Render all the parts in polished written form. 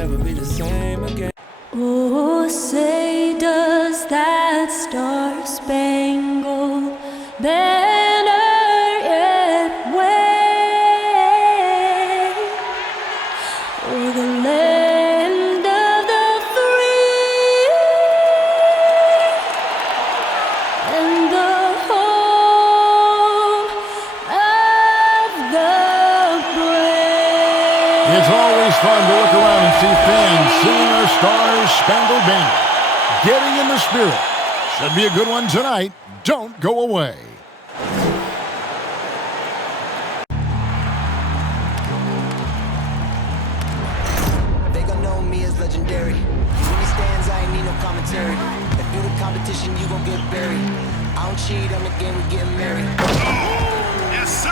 never be the same again. Oh, say does that star-spangled banner yet wave o'er the land of the free and the home of the brave? It's always fun to look around and see fans singing our Star-Spangled Banner. Getting in the spirit. Should be a good one tonight. Don't go away. They gon' know me as legendary. When he stands, I ain't need no commentary. If you the competition, you gon' get buried. I don't cheat on the game, we getting married. Oh, yes, sir.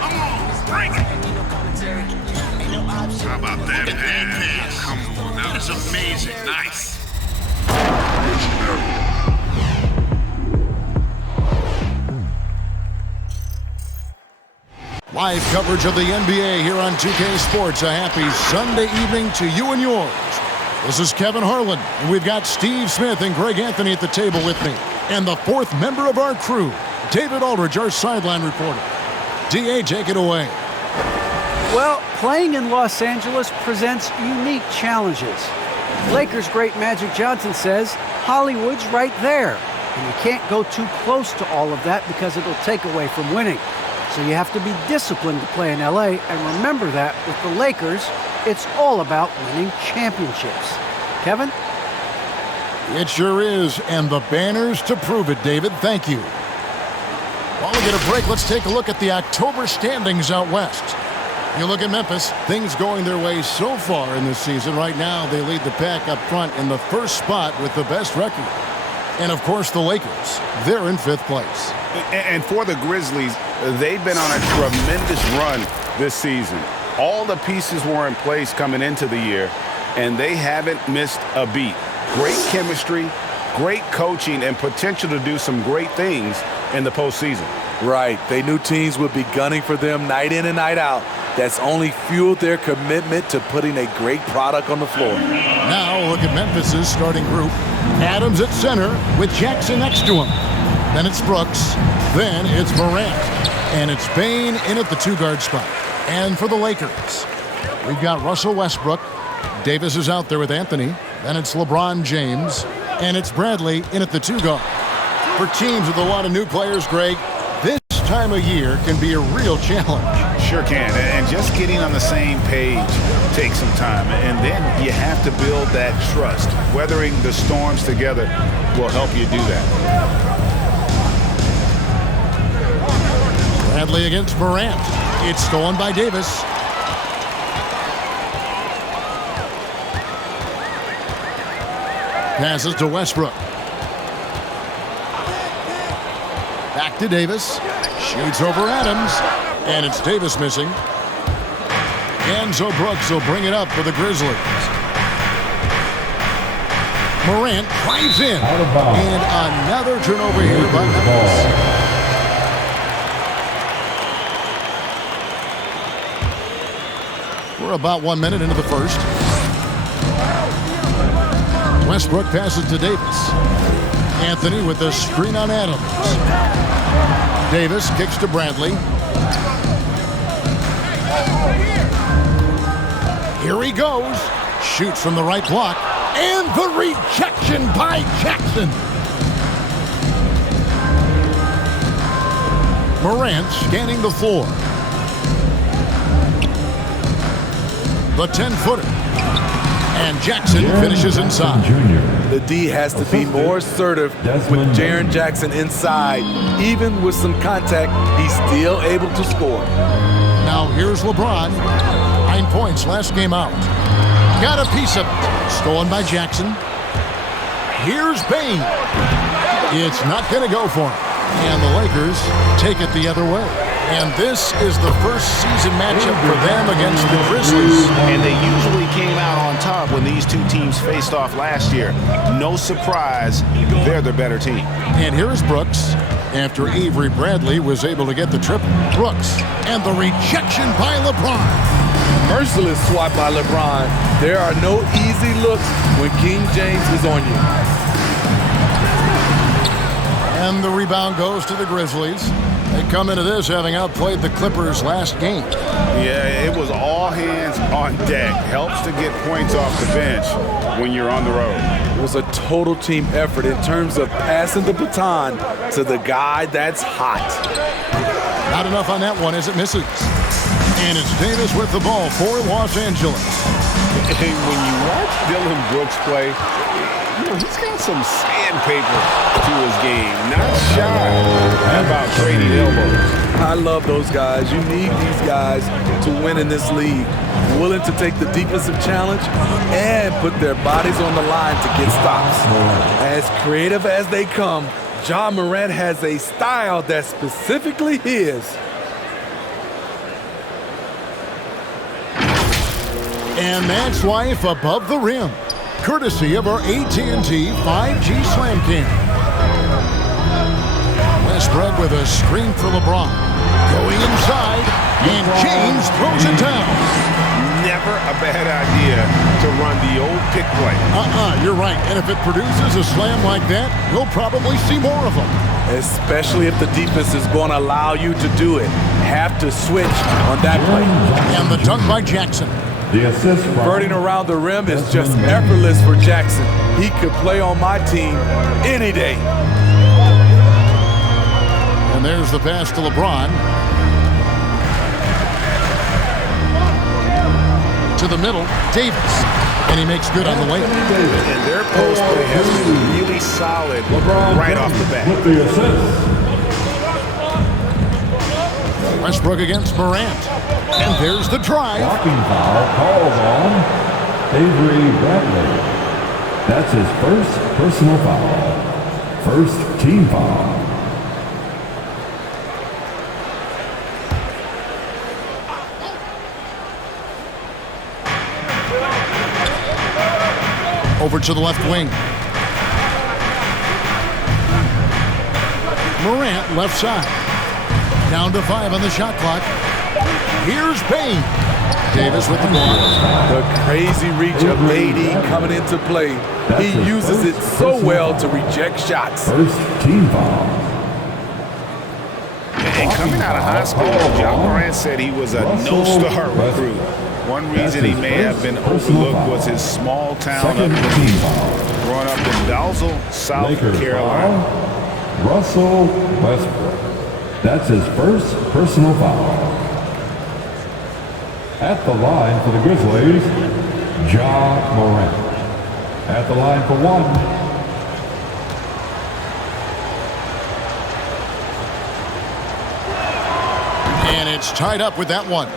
Come on, break it. I ain't need no commentary. Ain't no option. How about that pass? Come on, that was amazing. Nice. Live coverage of the NBA here on 2K Sports. A happy Sunday evening to you and yours. This is Kevin Harlan, and we've got Steve Smith and Greg Anthony at the table with me. And the fourth member of our crew, David Aldridge, our sideline reporter. DA, take it away. Well, playing in Los Angeles presents unique challenges. Lakers great Magic Johnson says Hollywood's right there, and you can't go too close to all of that because it'll take away from winning. So you have to be disciplined to play in LA, and remember that with the Lakers, it's all about winning championships. Kevin? It sure is, and the banners to prove it, David. Thank you. While we get a break, let's take a look at the October standings out west. You look at Memphis, things going their way so far in this season. Right now, they lead the pack up front in the first spot with the best record. And, of course, the Lakers. They're in fifth place. And for the Grizzlies, they've been on a tremendous run this season. All the pieces were in place coming into the year, and they haven't missed a beat. Great chemistry, great coaching, and potential to do some great things in the postseason. Right. They knew teams would be gunning for them night in and night out. That's only fueled their commitment to putting a great product on the floor. Now look at Memphis's starting group. Adams at center with Jackson next to him. Then it's Brooks. Then it's Durant. And it's Bane in at the two-guard spot. And for the Lakers, we've got Russell Westbrook. Davis is out there with Anthony. Then it's LeBron James. And it's Bradley in at the two-guard. For teams with a lot of new players, Greg, this time of year can be a real challenge. Sure can, and just getting on the same page takes some time, and then you have to build that trust. Weathering the storms together will help you do that. Bradley against Durant. It's stolen by Davis. Passes to Westbrook. Back to Davis. Shoots over Adams. And it's Davis missing. And so Brooks will bring it up for the Grizzlies. Morant drives in. And another turnover here by Memphis. We're about 1 minute into the first. Westbrook passes to Davis. Anthony with the screen on Adams. Davis kicks to Bradley. Here he goes. Shoots from the right block. And the rejection by Jackson. Morant scanning the floor. The 10-footer. And Jackson finishes inside. The D has to be more assertive with Jaren Jackson inside. Even with some contact, he's still able to score. Now here's LeBron. 9 points last game out. Got a piece of it. Stolen by Jackson. Here's Bane. It's not going to go for him. And the Lakers take it the other way. And this is the first season matchup for them against the Grizzlies. And they usually came out on top when these two teams faced off last year. No surprise, they're the better team. And here's Brooks. After Avery Bradley was able to get the triple. Brooks and the rejection by LeBron. merciless swat by LeBron. There are no easy looks when King James is on you. And the rebound goes to the Grizzlies. They come into this having outplayed the Clippers last game. Yeah, it was all hands on deck. Helps to get points off the bench when you're on the road. It was a total team effort in terms of passing the baton to the guy that's hot. Not enough on that one as it misses. And it's Davis with the ball for Los Angeles. Hey, when you watch Dylan Brooks play, he's got some sandpaper to his game. Not shy about trading elbows. I love those guys. You need these guys to win in this league. Willing to take the defensive challenge and put their bodies on the line to get stops. As creative as they come, Ja Morant has a style that's specifically his. And that's life above the rim, courtesy of our AT&T 5G Slam Cam. Westbrook with a screen for LeBron. Going inside, and James throws it down. Never a bad idea to run the old pick play. You're right. And if it produces a slam like that, we'll probably see more of them. Especially if the defense is going to allow you to do it. Have to switch on that play. And the dunk by Jackson. The assist. Converting around the rim is just effortless for Jackson. He could play on my team any day. And there's the pass to LeBron. To the middle, Davis. And he makes good on the way. And their post play has been really solid right off the bat. With the assist. Westbrook against Morant. And there's the drive. Blocking foul called on Avery Bradley. That's his first personal foul. First team foul. Over to the left wing. Morant left side. Down to 5 on the shot clock. Here's Payne. Davis with the ball. The crazy reach of AD coming into play. He uses it so well to reject shots. First team foul. And coming out of high school, Ja Morant said he was a no-star recruit. One reason he may have been overlooked was his small town upbringing. Growing up in Dalzell, South Carolina. Russell Westbrook. That's his first personal foul. At the line for the Grizzlies, Ja Morant. At the line for one. And it's tied up with that one.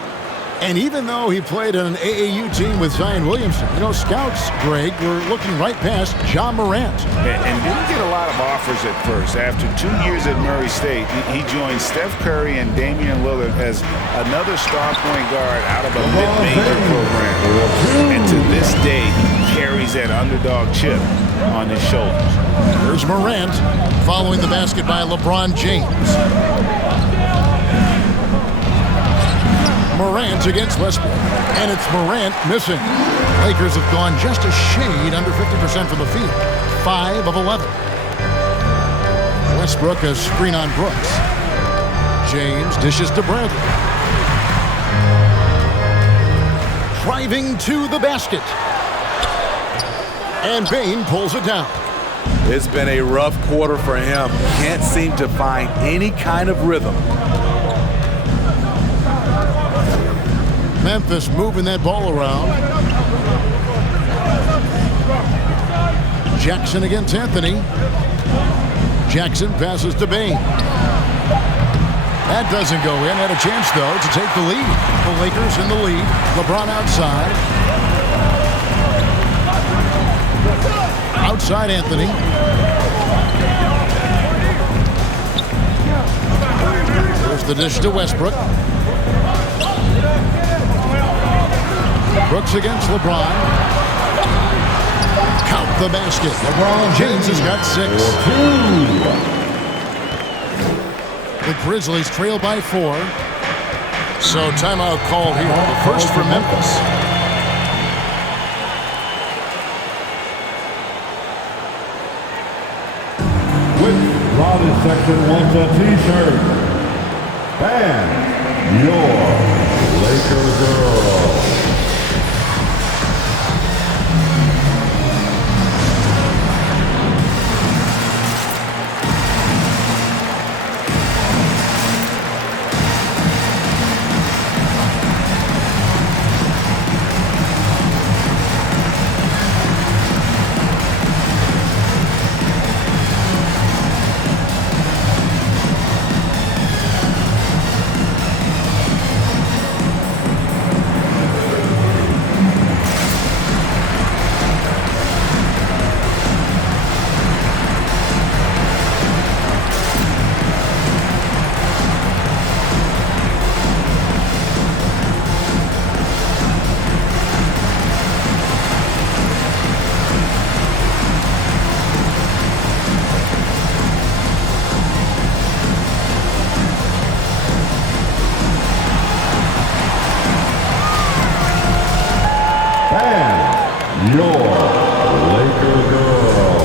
And even though he played on an AAU team with Zion Williamson, scouts, Greg, were looking right past Ja Morant. And didn't get a lot of offers at first. After 2 years at Murray State, he joined Steph Curry and Damian Lillard as another star point guard out of a mid-major program. And to this day, he carries that underdog chip on his shoulders. Here's Morant following the basket by LeBron James. Morant against Westbrook, and it's Morant missing. Lakers have gone just a shade under 50% from the field, 5 of 11. Westbrook a screen on Brooks. James dishes to Bradley. Driving to the basket. And Bane pulls it down. It's been a rough quarter for him. Can't seem to find any kind of rhythm. Memphis moving that ball around. Jackson against Anthony. Jackson passes to Bane. That doesn't go in. Had a chance, though, to take the lead. The Lakers in the lead. LeBron outside. Outside Anthony. There's the dish to Westbrook. Brooks against LeBron. Count the basket. LeBron James has got 6. The Grizzlies trail by 4. So timeout called here. The first for Memphis. Which Raleigh section wants a t-shirt? And your Laker girl. Your Laker girl.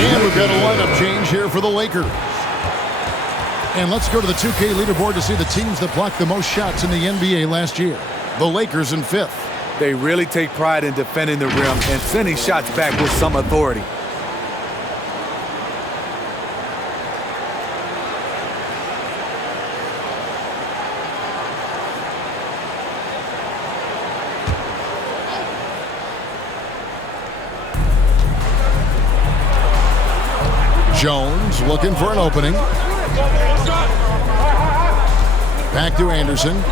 And we've got a lineup change here for the Lakers. And let's go to the 2K leaderboard to see the teams that blocked the most shots in the NBA last year. The Lakers in 5th. They really take pride in defending the rim and sending shots back with some authority. Jones looking for an opening. Back to Anderson.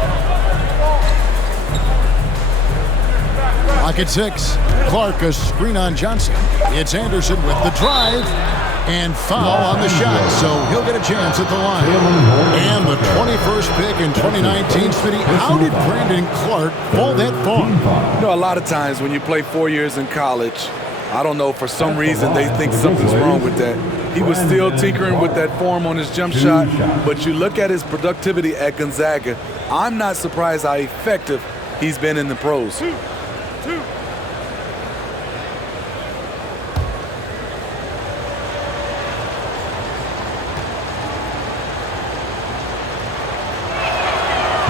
Pocket 6. Clark a screen on Johnson. It's Anderson with the drive. And foul on the shot, so he'll get a chance at the line. And the 21st pick in 2019, Smitty, how did Brandon Clark fall that far? You know, a lot of times when you play 4 years in college, I don't know, for some reason they think something's wrong with that. He was still tinkering with that form on his jump shot, but you look at his productivity at Gonzaga, I'm not surprised how effective he's been in the pros.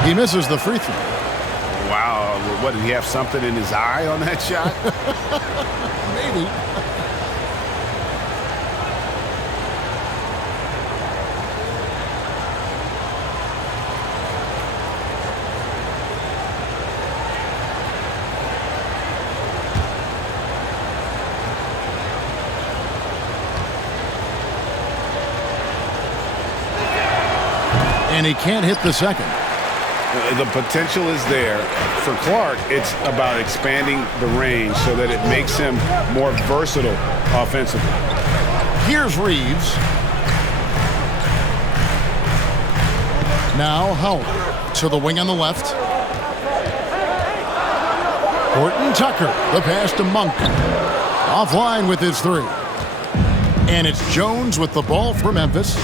He misses the free throw. Wow, what, did he have something in his eye on that shot? Maybe. And he can't hit the second. The potential is there. For Clark, it's about expanding the range so that it makes him more versatile offensively. Here's Reeves. Now Howard to the wing on the left. Horton Tucker, the pass to Monk. Offline with his three. And it's Jones with the ball for Memphis.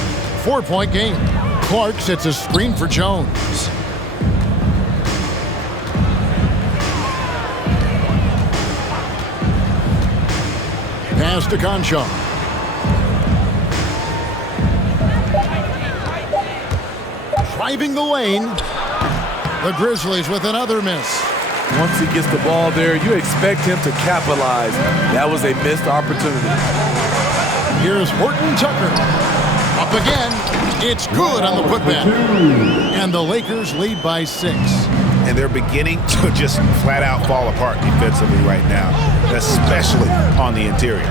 4-point game. Clark sets a screen for Jones. Pass to Concha. Driving the lane. The Grizzlies with another miss. Once he gets the ball there, you expect him to capitalize. That was a missed opportunity. Here's Horton Tucker. Up again. It's good on the putback. And the Lakers lead by 6. And they're beginning to just flat out fall apart defensively right now, especially on the interior.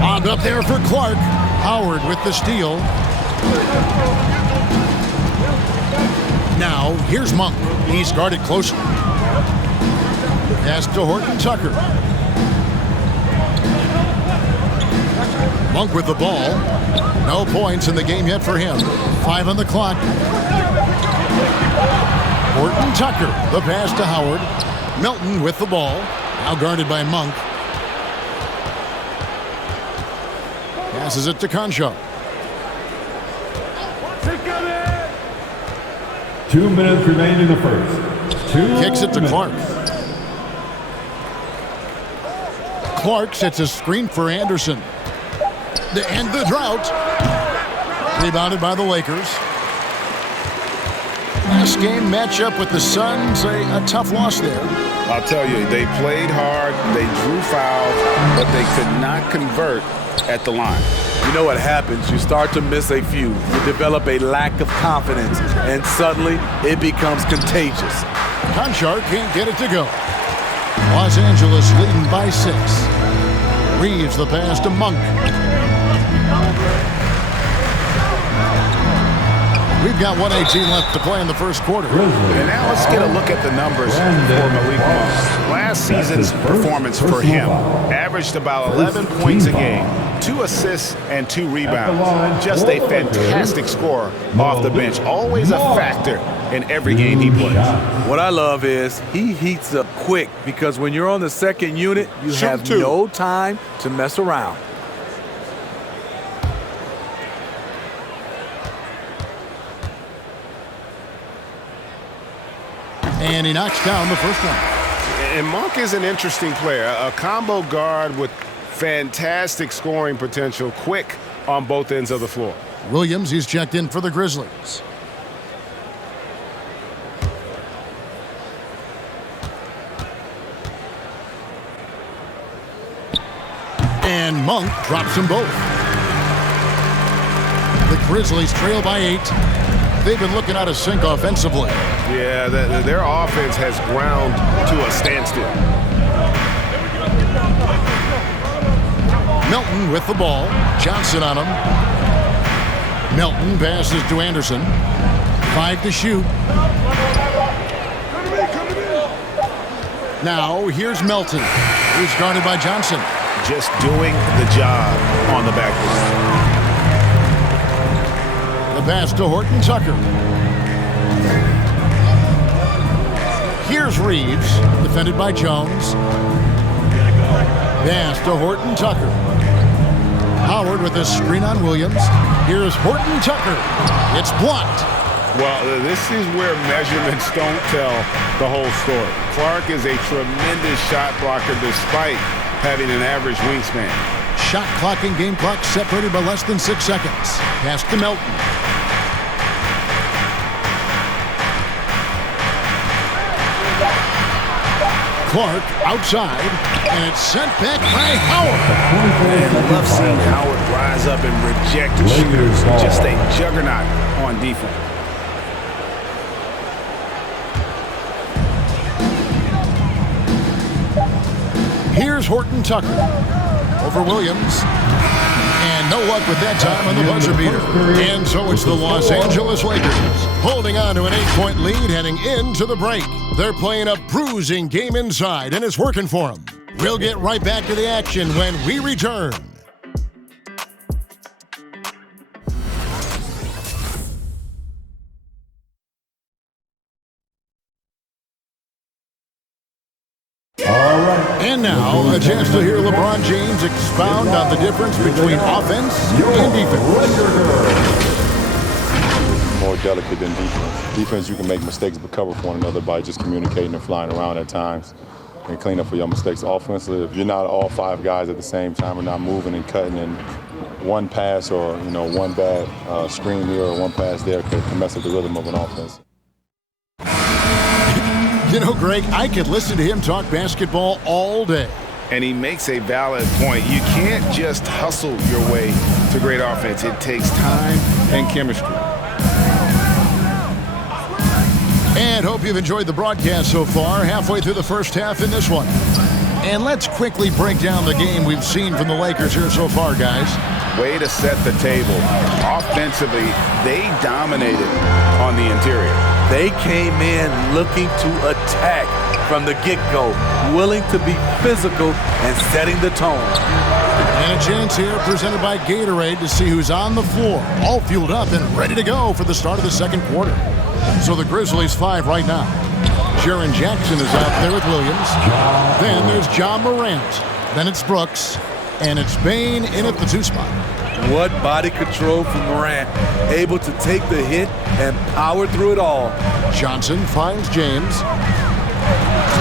Lobbed up there for Clark. Howard with the steal. Now, here's Monk. He's guarded closely. Pass to Horton Tucker. Monk with the ball. No points in the game yet for him. 5 on the clock. Horton Tucker, the pass to Howard. Melton with the ball. Now guarded by Monk. Passes it to Concho. 2 minutes remain in the first. Kicks it to Clark. Clark sets a screen for Anderson. To end the drought. Rebounded by the Lakers. Last game matchup with the Suns, a tough loss there. I'll tell you, they played hard, they drew fouls, but they could not convert at the line. You know what happens? You start to miss a few. You develop a lack of confidence, and suddenly it becomes contagious. Conchar can't get it to go. Los Angeles leading by 6. Reeves the pass to Monk. We've got 1:18 left to play in the first quarter. And now let's get a look at the numbers for Malik Monk. Last season's performance for him averaged about 11 points a game, 2 assists and 2 rebounds. Just a fantastic scorer off the bench. Always a factor in every game he plays. What I love is he heats up quick because when you're on the second unit, you have no time to mess around. And he knocks down the first one. And Monk is an interesting player, a combo guard with fantastic scoring potential, quick on both ends of the floor. Williams, he's checked in for the Grizzlies. And Monk drops them both. The Grizzlies trail by 8. They've been looking out of sync offensively. Yeah, their offense has ground to a standstill. Melton with the ball. Johnson on him. Melton passes to Anderson. 5 to shoot. Now here's Melton. He's guarded by Johnson. Just doing the job on the backboard. The pass to Horton Tucker. Here's Reeves, defended by Jones. Pass to Horton Tucker. Howard with a screen on Williams. Here's Horton Tucker. It's blocked. Well, this is where measurements don't tell the whole story. Clark is a tremendous shot blocker despite having an average wingspan. Shot clock and game clock separated by less than 6 seconds. Pass to Melton. Clark outside, and it's sent back by Howard. Man, I love seeing Howard rise up and reject shooters. Just a juggernaut on defense. Here's Horton Tucker over Williams. And no luck with that time on the buzzer beater. And so it's the Los Angeles Lakers holding on to an 8-point lead heading into the break. They're playing a bruising game inside, and it's working for them. We'll get right back to the action when we return. And now, a chance to hear LeBron James expound on the difference between offense and defense. More delicate than defense. Defense, you can make mistakes but cover for one another by just communicating and flying around at times and clean up for your mistakes. Offensively, if you're not all 5 guys at the same time and not moving and cutting, and one pass or one bad screen here or one pass there can mess up the rhythm of an offense. Greg, I could listen to him talk basketball all day. And he makes a valid point. You can't just hustle your way to great offense. It takes time and chemistry. And hope you've enjoyed the broadcast so far, halfway through the first half in this one. And let's quickly break down the game we've seen from the Lakers here so far, guys. Way to set the table. Offensively, they dominated on the interior. They came in looking to attack from the get-go, willing to be physical and setting the tone. And a chance here presented by Gatorade to see who's on the floor, all fueled up and ready to go for the start of the second quarter. So the Grizzlies 5 right now. Jaren Jackson is out there with Williams. Then there's John Morant. Then it's Brooks. And it's Bane in at the 2 spot. What body control from Morant. Able to take the hit and power through it all. Johnson finds James.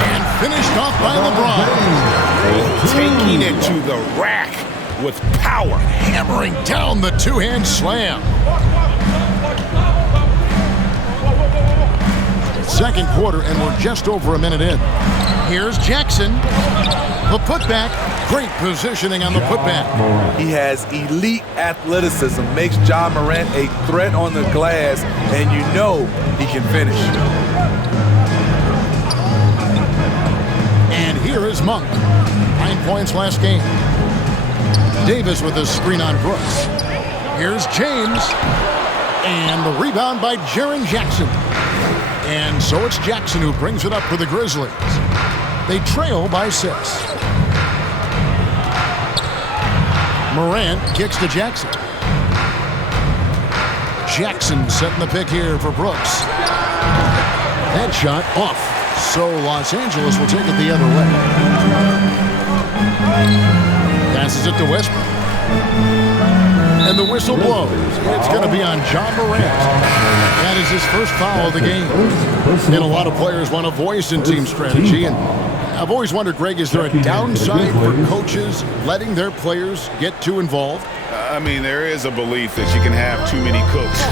And finished off by LeBron. Taking it to the rack with power. Hammering down the 2-hand slam. Second quarter, and we're just over a minute in. Here's Jackson. The putback. Great positioning on the putback. He has elite athleticism, makes John Morant a threat on the glass, and you know he can finish. And here is Monk. 9 points last game. Davis with a screen on Brooks. Here's James. And the rebound by Jaren Jackson. And so it's Jackson who brings it up for the Grizzlies. They trail by 6. Morant kicks to Jackson. Jackson setting the pick here for Brooks. That shot off. So Los Angeles will take it the other way. Passes it to Westbrook. And the whistle blows. It's going to be on John Morant. That is his first foul of the game. And a lot of players want a voice in team strategy. And I've always wondered, Greg, is there a downside for coaches letting their players get too involved? I mean, there is a belief that you can have too many cooks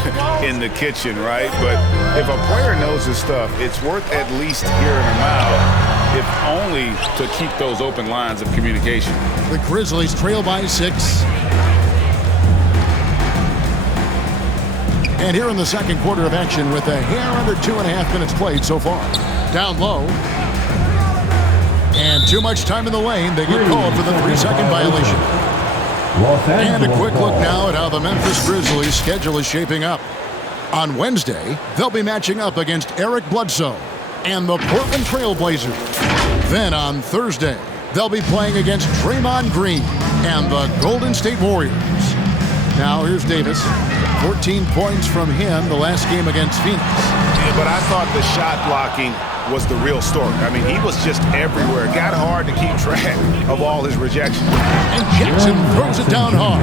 in the kitchen, right? But if a player knows his stuff, it's worth at least hearing him out, if only to keep those open lines of communication. The Grizzlies trail by 6. And here in the second quarter of action with a hair under 2.5 minutes played so far. Down low. And too much time in the lane. They get called for the 3-second violation. And a quick look now at how the Memphis Grizzlies schedule is shaping up. On Wednesday, they'll be matching up against Eric Bledsoe and the Portland Trail Blazers. Then on Thursday, they'll be playing against Draymond Green and the Golden State Warriors. Now here's Davis. 14 points from him the last game against Phoenix. Yeah, but I thought the shot blocking was the real story. I mean, he was just everywhere. It got hard to keep track of all his rejections. And Jackson throws it down hard.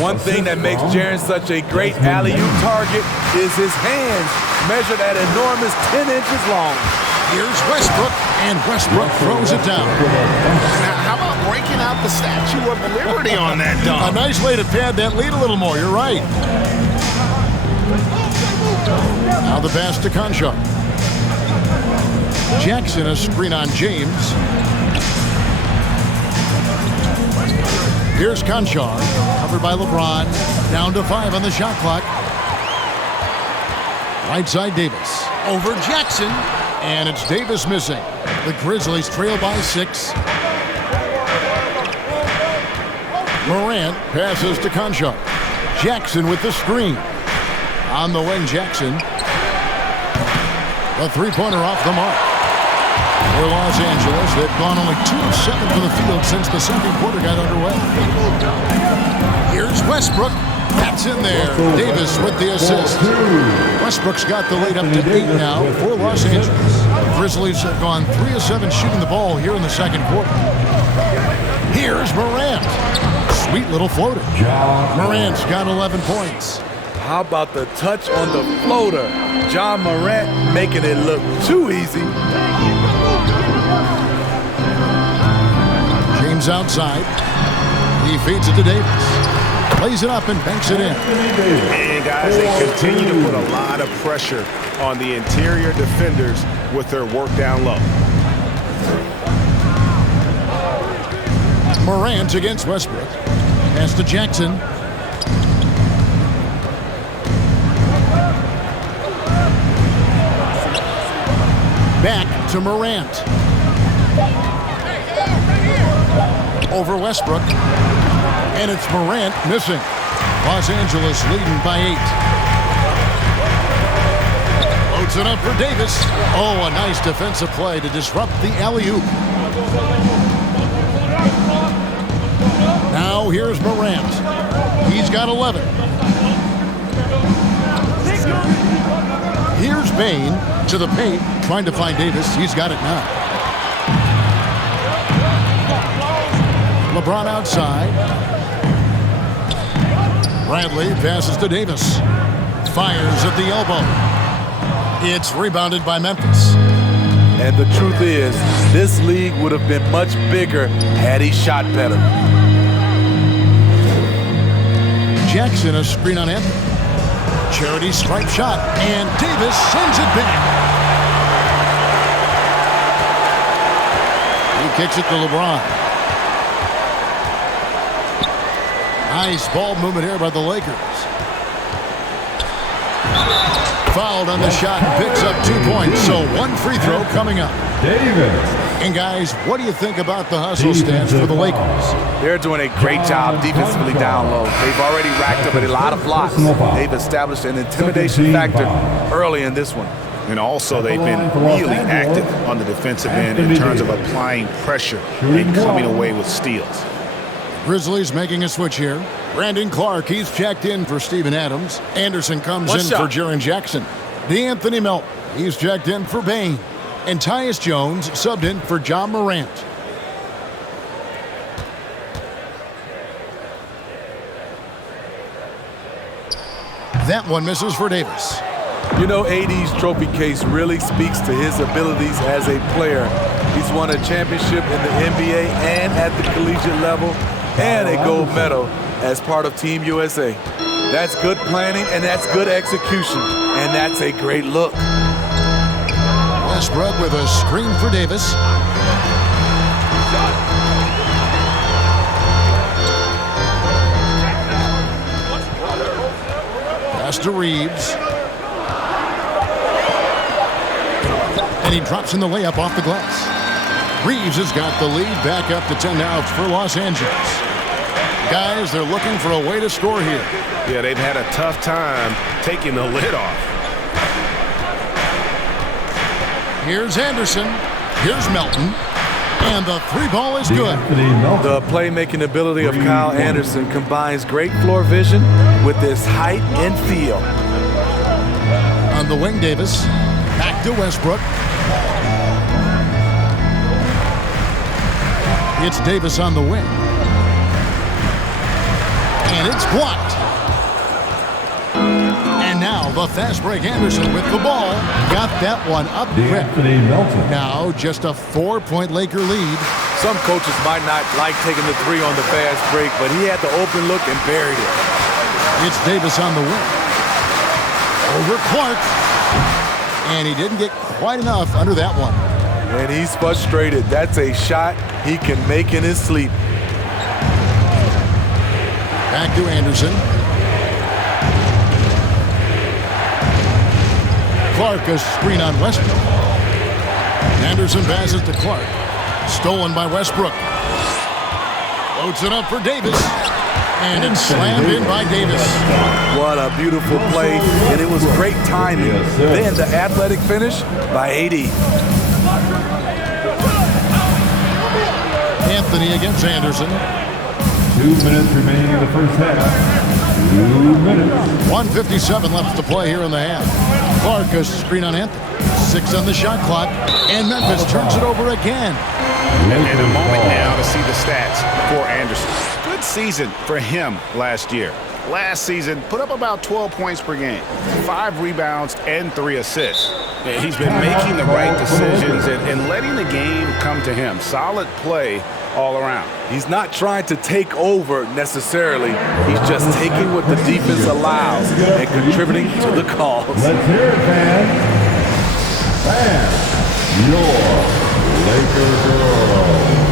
One thing that makes Jaren such a great alley-oop target is his hands, measured at enormous 10 inches long. Here's Westbrook, and Westbrook throws it down. Now, how about breaking out the Statue of Liberty on that dunk? A nice way to pad that lead a little more. You're right. Now the pass to Conchar. Jackson, a screen on James. Here's Conchar, covered by LeBron. Down to 5 on the shot clock. Right side Davis. Over Jackson. And it's Davis missing. The Grizzlies trail by 6. Morant passes to Conchar. Jackson with the screen. On the wing, Jackson. A three-pointer off the mark. For Los Angeles, they've gone only 2 of 7 from the field since the second quarter got underway. Here's Westbrook. That's in there. Davis with the assist. Westbrook's got the lead up to 8 now for Los Angeles. Grizzlies have gone 3 of 7 shooting the ball here in the second quarter. Here's Morant. Sweet little floater. Morant's got 11 points. How about the touch on the floater? John Morant making it look too easy. James outside. He feeds it to Davis. Plays it up and banks it in. And guys, they continue to put a lot of pressure on the interior defenders with their work down low. Morant against Westbrook. Pass to Jackson. Back to Morant. Over Westbrook. And it's Morant missing. Los Angeles leading by 8. Loads it up for Davis. Oh, a nice defensive play to disrupt the alley-oop. Now here's Morant. He's got 11. Here's Bane to the paint, trying to find Davis. He's got it now. LeBron outside. Bradley passes to Davis. Fires at the elbow. It's rebounded by Memphis. And the truth is, this league would have been much bigger had he shot better. Jackson, a screen on him. Charity stripe shot, and Davis sends it back. He kicks it to LeBron. Nice ball movement here by the Lakers. Fouled on the shot and picks up 2 points, so one free throw coming up. Davis. And guys, what do you think about the hustle stance for the Lakers? They're doing a great job defensively down low. They've already racked up a lot of blocks. They've established an intimidation factor early in this one. And also, they've been really active on the defensive end in terms of applying pressure and coming away with steals. Grizzlies making a switch here. Brandon Clark, he's checked in for Steven Adams. Anderson comes in for Jaren Jackson. DeAnthony Melton, he's checked in for Bane. And Tyus Jones subbed in for John Morant. That one misses for Davis. You know, AD's trophy case really speaks to his abilities as a player. He's won a championship in the NBA and at the collegiate level, and a gold medal as part of Team USA. That's good planning, and that's good execution, and that's a great look. Westbrook with a screen for Davis. Pass to Reeves. And he drops in the layup off the glass. Reeves has got the lead back up to 10 now for Los Angeles. Guys, they're looking for a way to score here. Yeah, they've had a tough time taking the lid off. Here's Anderson. Here's Melton. And the three ball is good. The playmaking ability of Kyle Anderson combines great floor vision with his height and feel. On the wing, Davis. Back to Westbrook. It's Davis on the wing. And it's blocked. And now the fast break Anderson with the ball. Got that one up quick. Now just a 4-point Laker lead. Some coaches might not like taking the three on the fast break, but he had the open look and buried it. It's Davis on the wing. Over Clark. And he didn't get quite enough under that one. And he's frustrated. That's a shot he can make in his sleep. Back to Anderson. Clark, a screen on Westbrook. Anderson passes to Clark. Stolen by Westbrook. Loads it up for Davis. And it's slammed in by Davis. What a beautiful play, and it was great timing. Then the athletic finish by AD. Anthony against Anderson. 2 minutes remaining in the first half. 2 minutes. 1:57 left to play here in the half. Clark, a screen on Anthony. 6 on the shot clock. And Memphis turns it over again. And a moment now to see the stats for Anderson. Good season for him last year. Last season, put up about 12 points per game, 5 rebounds, and 3 assists. He's been making the right decisions and letting the game come to him. Solid play all around. He's not trying to take over necessarily. He's just taking what the defense allows and contributing to the cause. Let's hear it, fans. Fans, your Laker girl.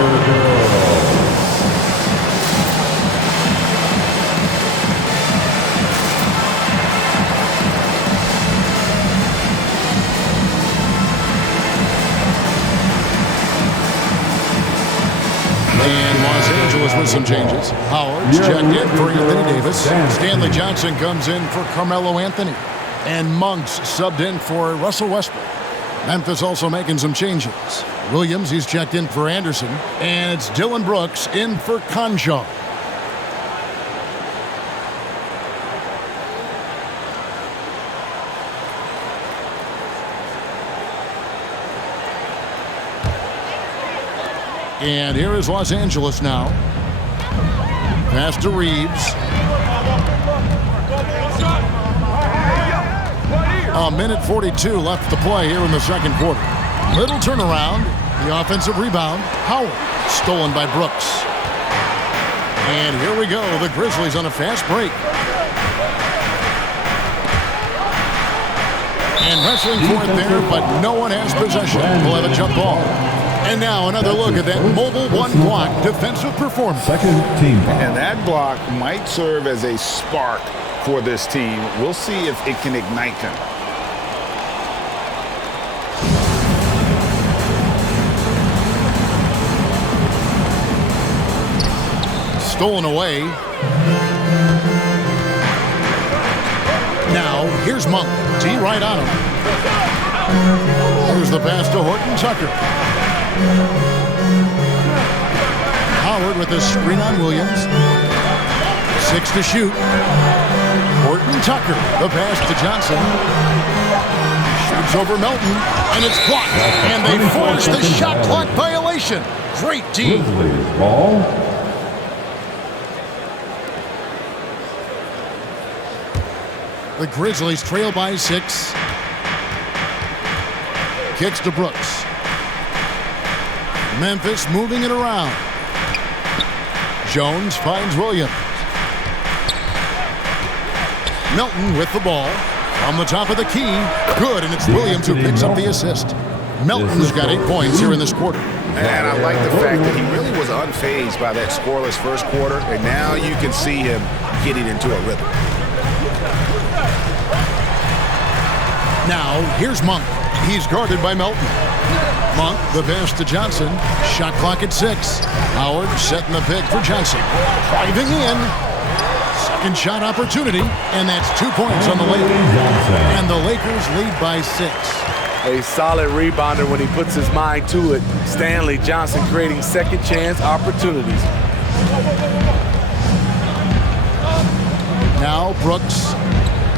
Laker girls. And Los Angeles with some changes. Howard's checked in for Anthony Davis. Stanley Johnson comes in for Carmelo Anthony. And Monk's subbed in for Russell Westbrook. Memphis also making some changes. Williams, he's checked in for Anderson. And it's Dylan Brooks in for Conjo. And here is Los Angeles now. Pass to Reeves. A minute 42 left to play here in the second quarter. Little turnaround. The offensive rebound. Howard. Stolen by Brooks. And here we go. The Grizzlies on a fast break. And wrestling for it there, but no one has possession. We'll have a jump ball. And now another look at that mobile one-block defensive performance. Second team foul. And that block might serve as a spark for this team. We'll see if it can ignite them. Stolen away. Now, here's Monk. T right on him. Here's the pass to Horton Tucker. Howard with the screen on Williams. 6 to shoot. Horton Tucker. The pass to Johnson. Shoots over Melton. And it's blocked. And they force the shot clock violation. Great D. Grizzlies ball. The Grizzlies trail by 6. Kicks to Brooks. Memphis moving it around. Jones finds Williams. Melton with the ball. On the top of the key. Good, and it's Williams who picks up the assist. Melton's got 8 points here in this quarter. And I like the fact that he really was unfazed by that scoreless first quarter, and now you can see him getting into a rhythm. Now, here's Monk. He's guarded by Melton. Monk, the pass to Johnson. Shot clock at 6. Howard setting the pick for Johnson. Driving in. Second shot opportunity, and that's 2 points on the Lakers. And the Lakers lead by 6. A solid rebounder when he puts his mind to it. Stanley Johnson creating second chance opportunities. Now Brooks.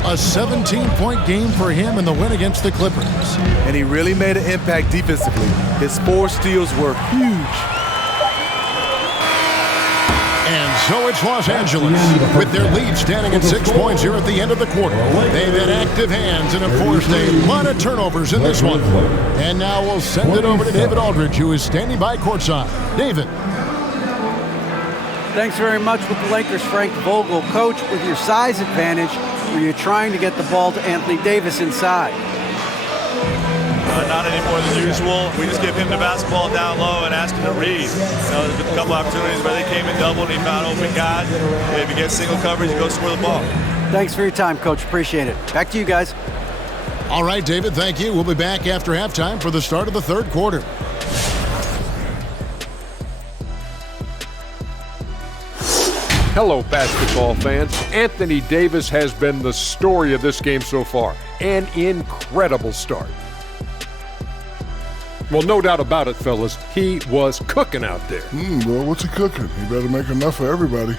A 17-point game for him in the win against the Clippers. And he really made an impact defensively. His 4 steals were huge. And so it's Los Angeles with their lead standing at 6 points here at the end of the quarter. They've had active hands and have forced a lot of turnovers in this one. And now we'll send it over to David Aldridge, who is standing by courtside. David. Thanks very much with the Lakers, Frank Vogel. Coach, with your size advantage, were you trying to get the ball to Anthony Davis inside? Not any more than usual. We just give him the basketball down low and ask him to read. There's been a couple opportunities where they came in double and he found open guys. If he gets single coverage, he goes score the ball. Thanks for your time, Coach. Appreciate it. Back to you guys. All right, David, thank you. We'll be back after halftime for the start of the third quarter. Hello, basketball fans. Anthony Davis has been the story of this game so far. An incredible start. Well, no doubt about it, fellas. He was cooking out there. Well, what's he cooking? He better make enough for everybody.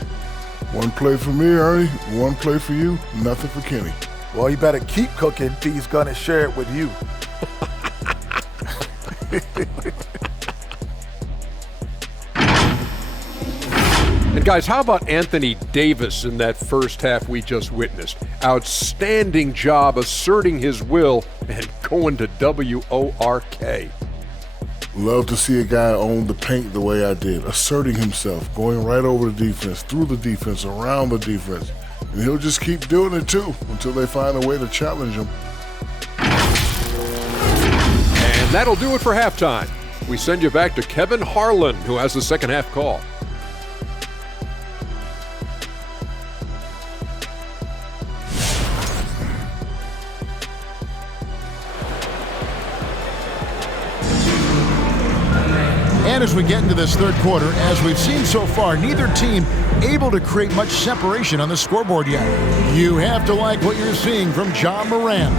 One play for me, Ari. One play for you. Nothing for Kenny. Well, you better keep cooking if he's going to share it with you. And guys, how about Anthony Davis in that first half we just witnessed? Outstanding job asserting his will and going to WORK. Love to see a guy own the paint the way I did, asserting himself, going right over the defense, through the defense, around the defense. And he'll just keep doing it too until they find a way to challenge him. And that'll do it for halftime. we send you back to Kevin Harlan, who has the second half call. And as we get into this third quarter, as we've seen so far, neither team able to create much separation on the scoreboard yet. You have to like what you're seeing from Ja Morant.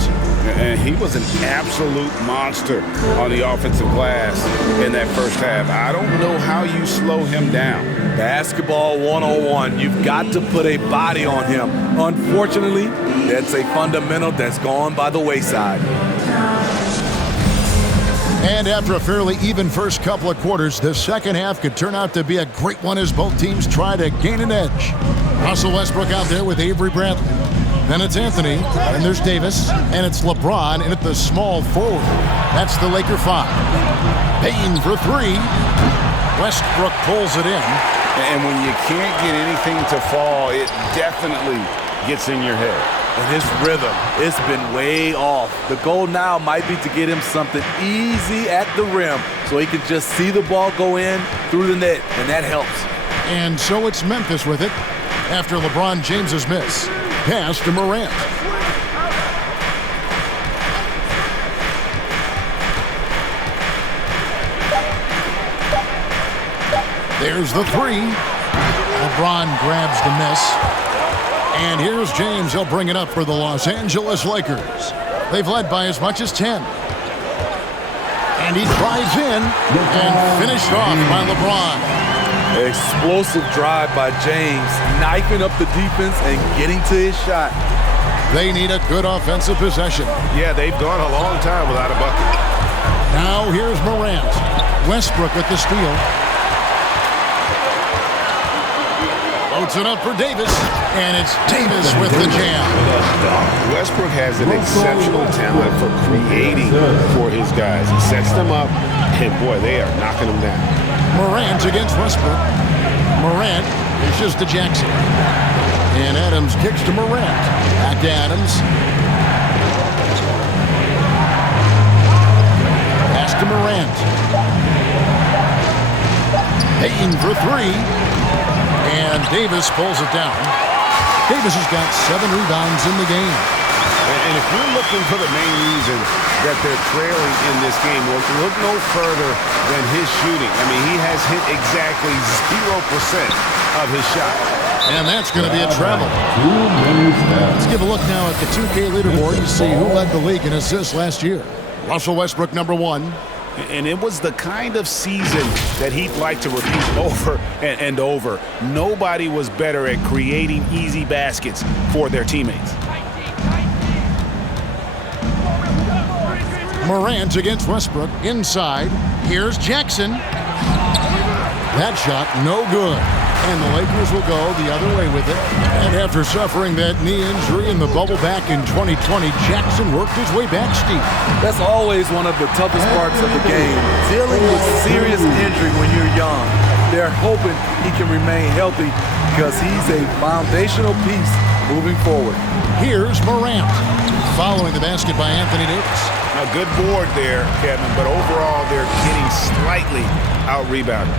And he was an absolute monster on the offensive glass in that first half. I don't know how you slow him down. Basketball 101. You've got to put a body on him. Unfortunately, that's a fundamental that's gone by the wayside. And after a fairly even first couple of quarters, the second half could turn out to be a great one as both teams try to gain an edge. Russell Westbrook out there with Avery Bradley. Then it's Anthony, and there's Davis, and it's LeBron in at the small forward. That's the Laker 5. Payne for three. Westbrook pulls it in. And when you can't get anything to fall, it definitely gets in your head. And his rhythm, it's been way off. The goal now might be to get him something easy at the rim so he can just see the ball go in through the net, and that helps. And so it's Memphis with it after LeBron James's miss. Pass to Morant. There's the three. LeBron grabs the miss. And here's James. He'll bring it up for the Los Angeles Lakers. They've led by as much as 10. And he drives in and finished off by LeBron. Explosive drive by James, knifing up the defense and getting to his shot. They need a good offensive possession. Yeah, they've gone a long time without a bucket. Now here's Morant. Westbrook with the steal. Loads it up for Davis, and it's Davis with the jam. Westbrook has an exceptional talent for creating for his guys. He sets them up, and boy, they are knocking them down. Morant against Westbrook. Morant dishes to Jackson. And Adams kicks to Morant. Back to Adams. Pass to Morant. Payne for three. And Davis pulls it down. Davis has got 7 rebounds in the game. And if you're looking for the main reason that they're trailing in this game, look no further than his shooting. I mean, he has hit exactly 0% of his shot. And that's going to be a travel. Let's give a look now at the 2K leaderboard to see who led the league in assists last year. Russell Westbrook, number 1. And it was the kind of season that he'd like to repeat over and over. Nobody was better at creating easy baskets for their teammates. Morant against Westbrook inside. Here's Jackson. That shot no good. And the Lakers will go the other way with it. And after suffering that knee injury in the bubble back in 2020, Jackson worked his way back, Steve. That's always one of the toughest parts of the game. Dealing with serious injury when you're young. They're hoping he can remain healthy because he's a foundational piece moving forward. Here's Morant. Following the basket by Anthony Davis. A good board there, Kevin, but overall they're getting slightly out-rebounded.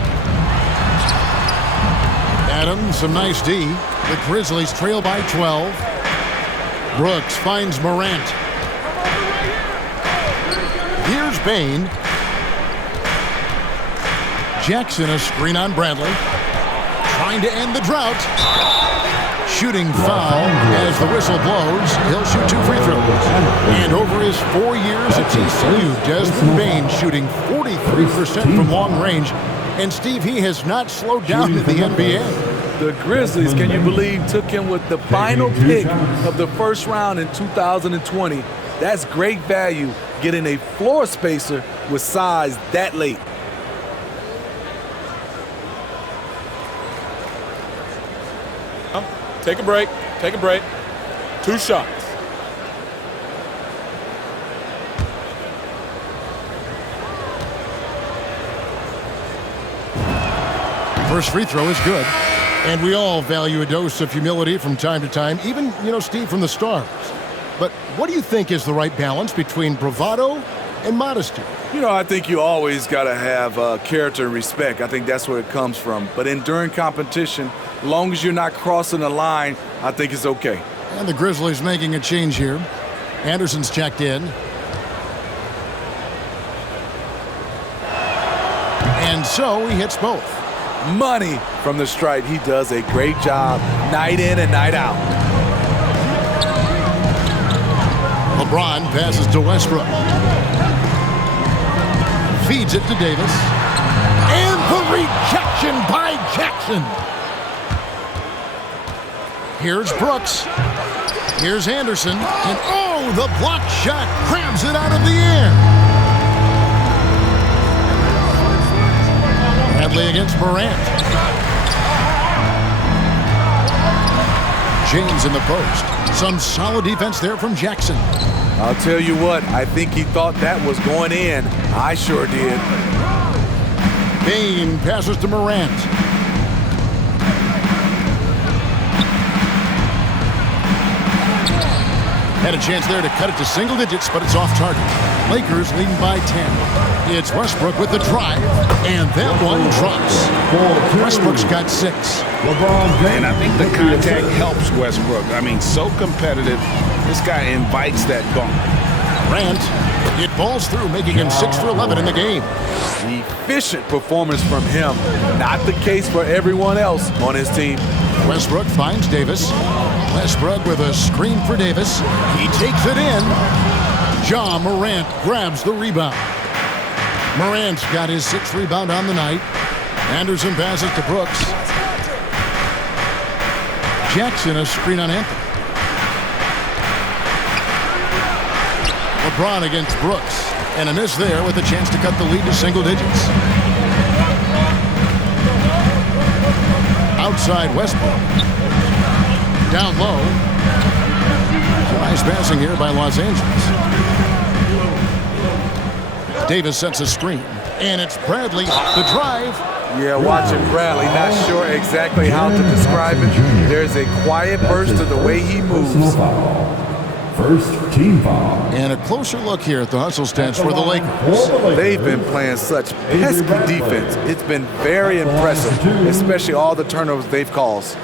Adams, some nice D. The Grizzlies trail by 12. Brooks finds Morant. Here's Payne. Jackson, a screen on Bradley. Trying to end the drought. Shooting foul as the whistle blows. He'll shoot 2 free throws. And over his 4 years at TCU, Desmond Bane shooting 43% from long range. And Steve, he has not slowed down in the NBA. The Grizzlies, can you believe, took him with the final pick of the first round in 2020. That's great value, getting a floor spacer with size that late. Take a break. Take a break. 2 shots. First free throw is good. And we all value a dose of humility from time to time, even, Steve, from the stars. But what do you think is the right balance between bravado and modesty. You know, I think you always got to have character and respect. I think that's where it comes from. But during competition, as long as you're not crossing the line, I think it's okay. And the Grizzlies making a change here. Anderson's checked in. And so he hits both. Money from the stripe. He does a great job night in and night out. LeBron passes to Westbrook. Feeds it to Davis. And the rejection by Jackson. Here's Brooks. Here's Anderson. And oh, the block shot grabs it out of the air. Bradley against Morant. James in the post. Some solid defense there from Jackson. I'll tell you what, I think he thought that was going in. I sure did. Bane passes to Morant. Had a chance there to cut it to single digits, but it's off target. Lakers leading by 10. It's Westbrook with the drive, and that one drops. Westbrook's got 6. And I think the contact helps Westbrook. I mean, so competitive. This guy invites that bump. Durant, it falls through, making him 6 for 11 in the game. Efficient performance from him. Not the case for everyone else on his team. Westbrook finds Davis. Westbrook with a screen for Davis. He takes it in. Ja Morant grabs the rebound. Morant's got his 6th rebound on the night. Anderson passes to Brooks. Jackson a screen on Anthony. LeBron against Brooks. And a miss there with a chance to cut the lead to single digits. Outside Westbrook. Down low. Nice passing here by Los Angeles. Davis sets a screen. And it's Bradley. The drive. Yeah, watching Bradley, not sure exactly how to describe it. There's a quiet burst to the way he moves. First team foul. And a closer look here at the hustle stats for the Lakers. They've been playing such pesky defense. It's been very impressive, especially all the turnovers they've caused.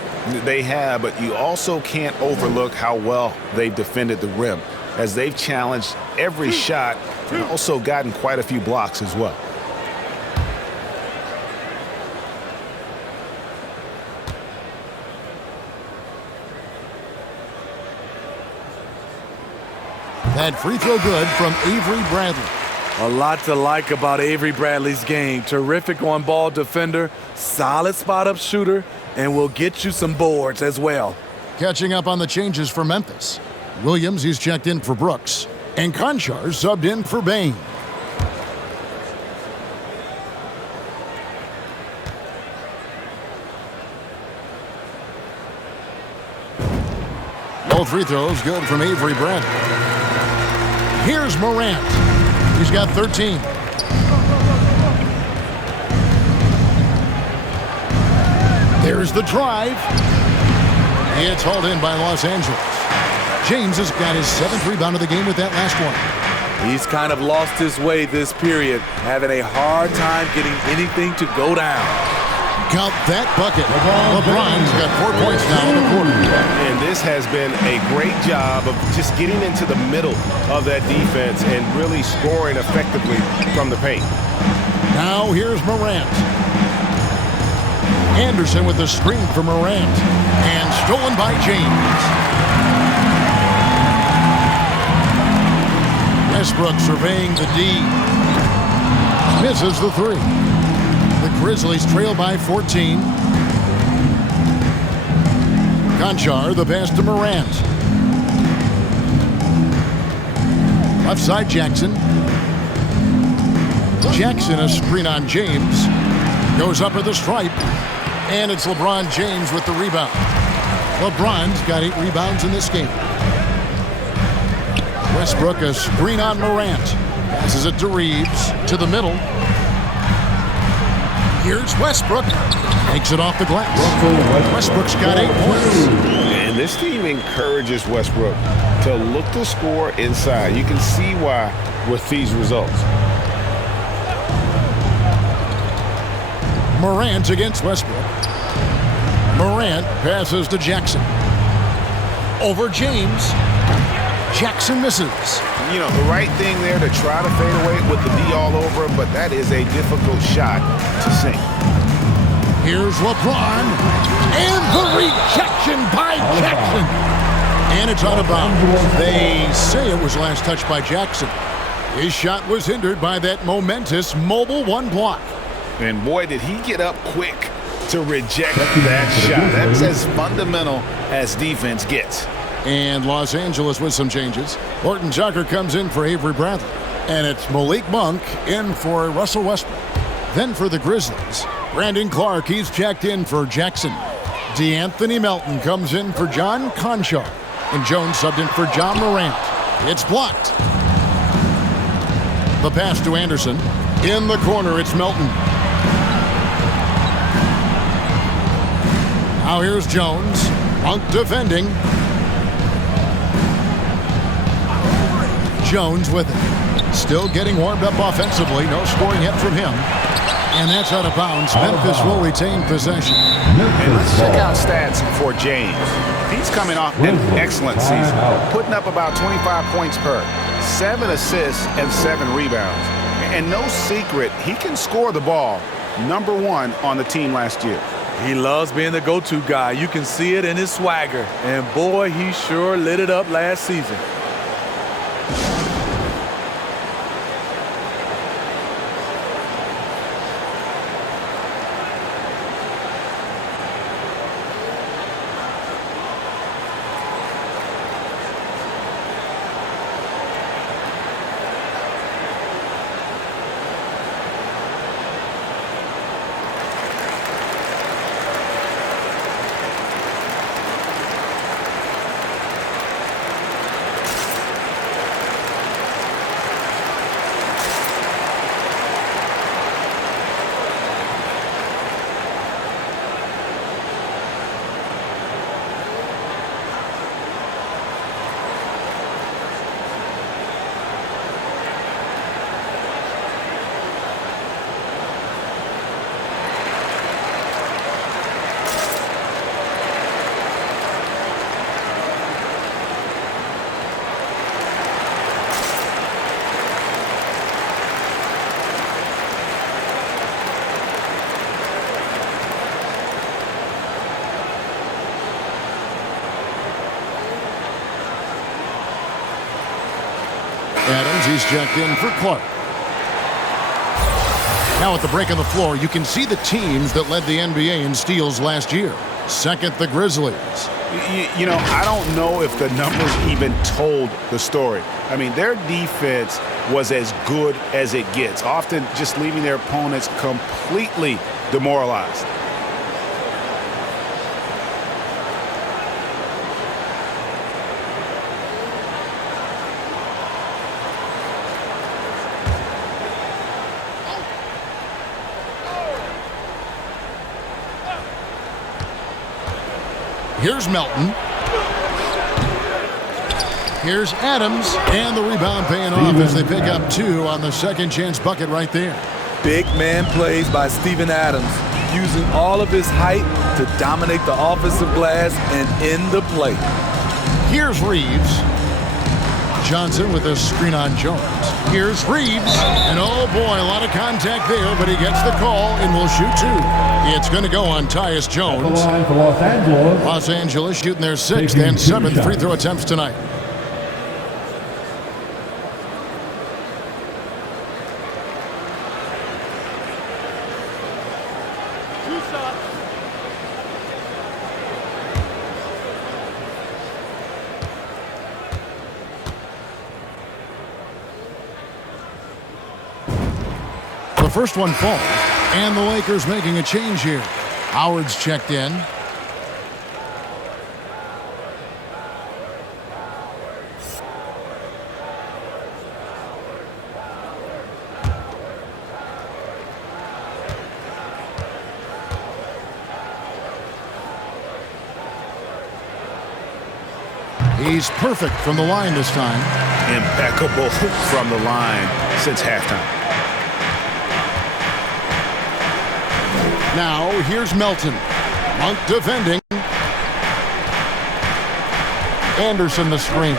They have, but you also can't overlook how well they've defended the rim, as they've challenged every shot and also gotten quite a few blocks as well. That free throw good from Avery Bradley. A lot to like about Avery Bradley's game. Terrific on-ball defender, solid spot-up shooter, and will get you some boards as well. Catching up on the changes for Memphis. Williams, he's checked in for Brooks. And Conchar subbed in for Bane. Both free throws good from Avery Bradley. Here's Morant. He's got 13. There's the drive. It's hauled in by Los Angeles. James has got his 7th rebound of the game with that last one. He's kind of lost his way this period, having a hard time getting anything to go down. Count that bucket. LeBron's got 4 points now in the quarter. And this has been a great job of just getting into the middle of that defense and really scoring effectively from the paint. Now here's Morant. Anderson with the screen for Morant. And stolen by James. Westbrook surveying the D. Misses the 3. The Grizzlies trail by 14. Conchar, the pass to Morant. Left side, Jackson. Jackson, a screen on James. Goes up at the stripe. And it's LeBron James with the rebound. LeBron's got 8 rebounds in this game. Westbrook, a screen on Morant. Passes it to Reeves. To the middle. Here's Westbrook. Takes it off the glass. Westbrook's got 8 points. And this team encourages Westbrook to look to score inside. You can see why with these results. Morant against Westbrook. Morant passes to Jackson. Over James. Jackson misses. You know, the right thing there to try to fade away with the D all over him, but that is a difficult shot to sink. Here's LeBron. And the rejection by Jackson. And it's out of bounds. They say it was last touched by Jackson. His shot was hindered by that momentous mobile 1 block. And boy, did he get up quick to reject that shot. That's as fundamental as defense gets. And Los Angeles with some changes. Horton Tucker comes in for Avery Bradley. And it's Malik Monk in for Russell Westbrook. Then for the Grizzlies, Brandon Clark, he's checked in for Jackson. DeAnthony Melton comes in for John Conchar. And Jones subbed in for John Morant. It's blocked. The pass to Anderson. In the corner, it's Melton. Now here's Jones. Monk defending. Jones with it. Still getting warmed up offensively. No scoring yet from him. And that's out of bounds. Memphis will retain possession. And let's check out stats for James. He's coming off an excellent season, putting up about 25 points per, 7 assists and 7 rebounds. And no secret, he can score the ball. #1 on the team last year. He loves being the go-to guy. You can see it in his swagger. And boy, he sure lit it up last season. Adams, he's checked in for Clark. Now at the break on the floor, you can see the teams that led the NBA in steals last year. Second, the Grizzlies. You know, I don't know if the numbers even told the story. I mean, their defense was as good as it gets, often just leaving their opponents completely demoralized. Here's Melton. Here's Adams. And the rebound paying off as they pick up 2 on the second chance bucket right there. Big man plays by Steven Adams, using all of his height to dominate the offensive glass and end the play. Here's Reeves. Johnson with a screen on Jones. Here's Reeves. And oh boy, a lot of contact there, but he gets the call and will shoot 2. It's going to go on Tyus Jones. Los Angeles shooting their 6th and 7th free throw attempts tonight. The first one falls, and the Lakers making a change here. Howard's checked in. He's perfect from the line this time. Impeccable from the line since halftime. Now, here's Melton. Monk defending. Anderson the screen.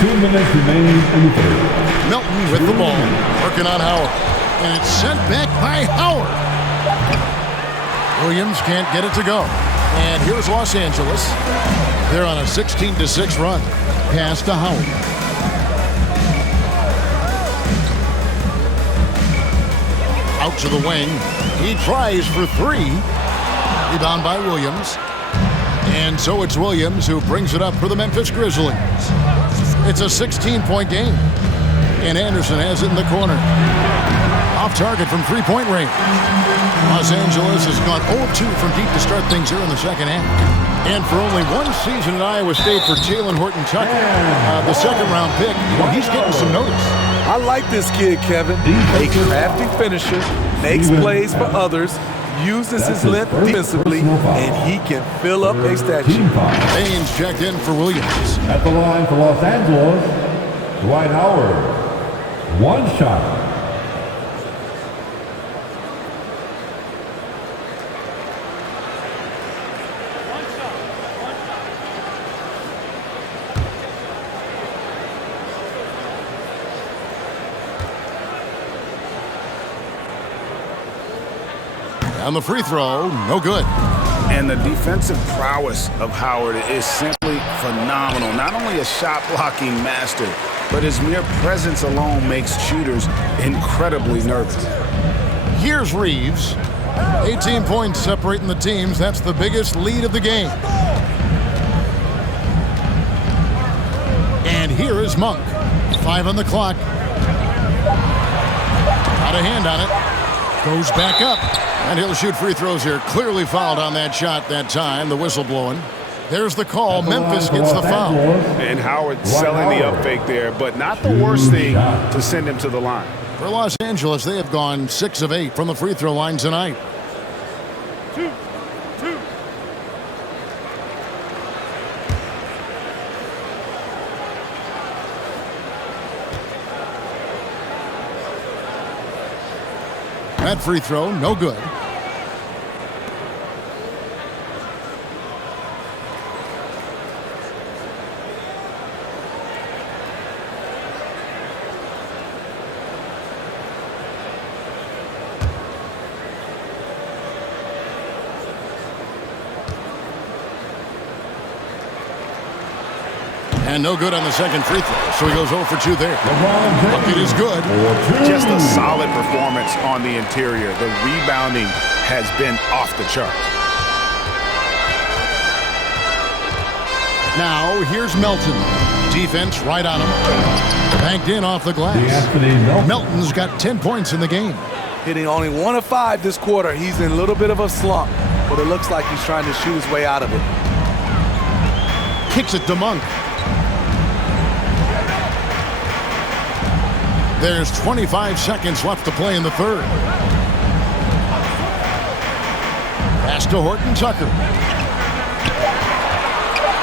2 minutes remaining in the third. Melton with the ball. Working on Howard. And it's sent back by Howard. Williams can't get it to go. And here's Los Angeles. They're on a 16-6 run. Pass to Howard. Out to the wing. He tries for three. Rebound by Williams. And so it's Williams who brings it up for the Memphis Grizzlies. It's a 16-point game. And Anderson has it in the corner. Off target from three-point range. Los Angeles has gone 0-2 from deep to start things here in the second half. And for only one season at Iowa State for Jalen Horton-Tucker, the second-round pick, he's getting some notice. I like this kid, Kevin. A crafty finisher, makes plays for others, uses his length defensively, and he can fill up a stat sheet. Baines checked in for Williams. At the line for Los Angeles, Dwight Howard. One shot. On the free throw, no good. And the defensive prowess of Howard is simply phenomenal. Not only a shot-blocking master, but his mere presence alone makes shooters incredibly nervous. Here's Reeves. 18 points separating the teams. That's the biggest lead of the game. And here is Monk. 5 on the clock. Got a hand on it. Goes back up. And he'll shoot free throws here. Clearly fouled on that shot that time. The whistle blowing. There's the call. Memphis gets the foul. And Howard selling the up fake there, but not the worst thing to send him to the line. For Los Angeles, they have gone 6 of 8 from the free throw line tonight. 2. That free throw, no good. And no good on the second free throw, so he goes 0 for 2 there. Bucket is good. Just a solid performance on the interior. The rebounding has been off the chart. Now, here's Melton. Defense right on him. Banked in off the glass. Melton's got 10 points in the game. Hitting only 1 of 5 this quarter. He's in a little bit of a slump, but it looks like he's trying to shoot his way out of it. Kicks it to Monk. There's 25 seconds left to play in the third. Pass to Horton-Tucker.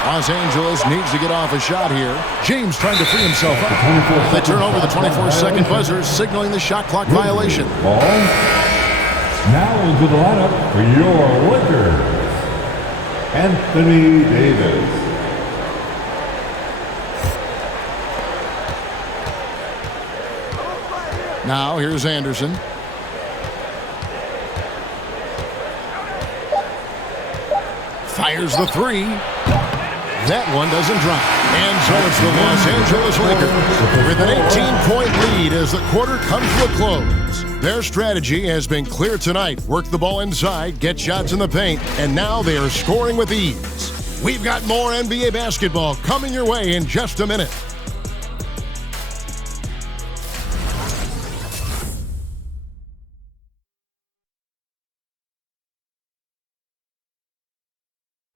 Los Angeles needs to get off a shot here. James trying to free himself up. They turn over the 24-second buzzer, signaling the shot clock violation. Ball. Now into the lineup for your Lakers, Anthony Davis. Now here's Anderson. Fires the three. That one doesn't drop. And so it's the Los Angeles Lakers with an 18-point lead as the quarter comes to a close. Their strategy has been clear tonight. Work the ball inside, get shots in the paint, and now they are scoring with ease. We've got more NBA basketball coming your way in just a minute.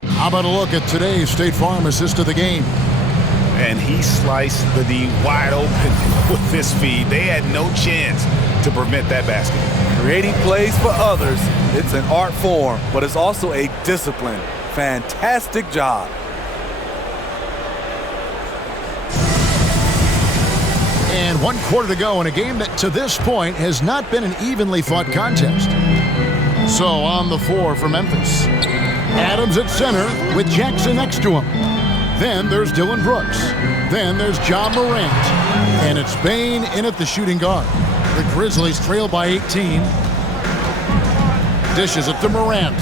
How about a look at today's State Farm assist of the game? And he sliced the D wide open with this feed. They had no chance to prevent that basket. Creating plays for others, it's an art form, but it's also a discipline. Fantastic job. And 1 quarter to go in a game that to this point has not been an evenly fought contest. So on the floor for Memphis. Adams at center with Jackson next to him. Then there's Dylan Brooks. Then there's John Morant. And it's Bane in at the shooting guard. The Grizzlies trail by 18. Dishes it to Morant.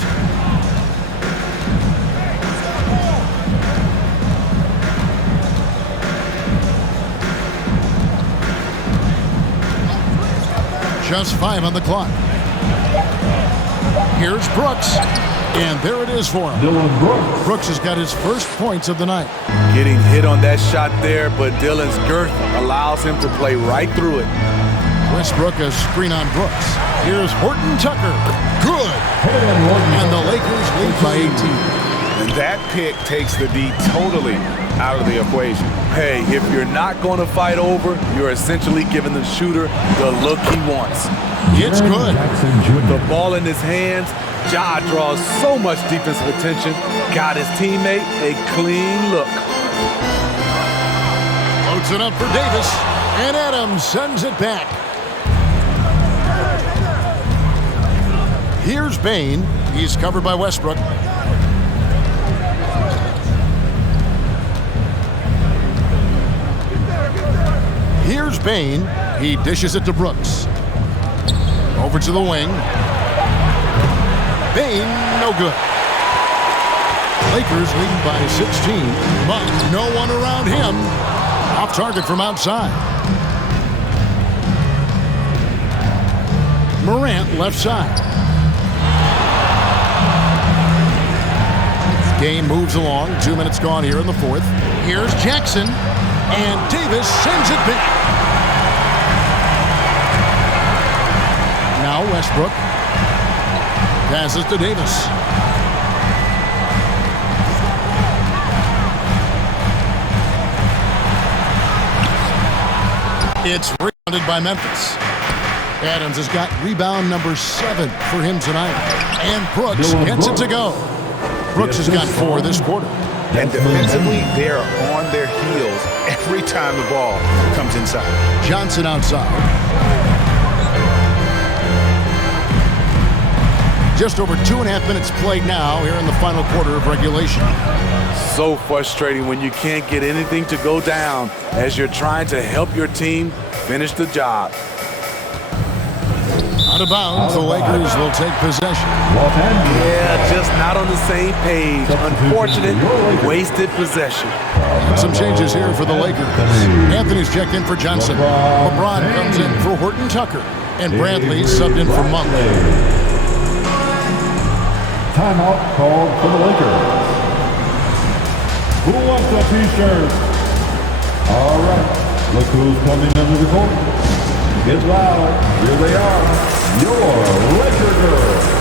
Just 5 on the clock. Here's Brooks. And there it is for him. Dylan Brooks. Brooks has got his first points of the night. Getting hit on that shot there, but Dylan's girth allows him to play right through it. Westbrook a screen on Brooks. Here's Horton Tucker. Good. And the Lakers lead by 18. And that pick takes the D totally out of the equation. Hey, if you're not going to fight over, you're essentially giving the shooter the look he wants. It's good. With the ball in his hands, Ja draws so much defensive attention, got his teammate a clean look. Loads it up for Davis, and Adams sends it back. Here's Bane. He's covered by Westbrook. Here's Bane. He dishes it to Brooks. Over to the wing. Bane, no good. Lakers lead by 16, but no one around him. Off target from outside. Morant left side. Game moves along. 2 minutes gone here in the fourth. Here's Jackson, and Davis sends it back. Now Westbrook passes to Davis. It's rebounded by Memphis. Adams has got rebound number 7 for him tonight. And Brooks gets it to go. Brooks has got 4 this quarter. And defensively, they're on their heels every time the ball comes inside. Johnson outside. Just over 2.5 minutes played now here in the final quarter of regulation. So frustrating when you can't get anything to go down as you're trying to help your team finish the job. Out of bounds, the Lakers will take possession. Yeah, just not on the same page. Unfortunate, wasted possession. Some changes here for the Lakers. Anthony's checked in for Johnson. LeBron comes in for Horton Tucker. And Bradley's subbed in for Monk. Timeout called for the Lakers. Who wants a t-shirt? All right, look who's coming under the court. Get loud. Here they are, your Laker girls.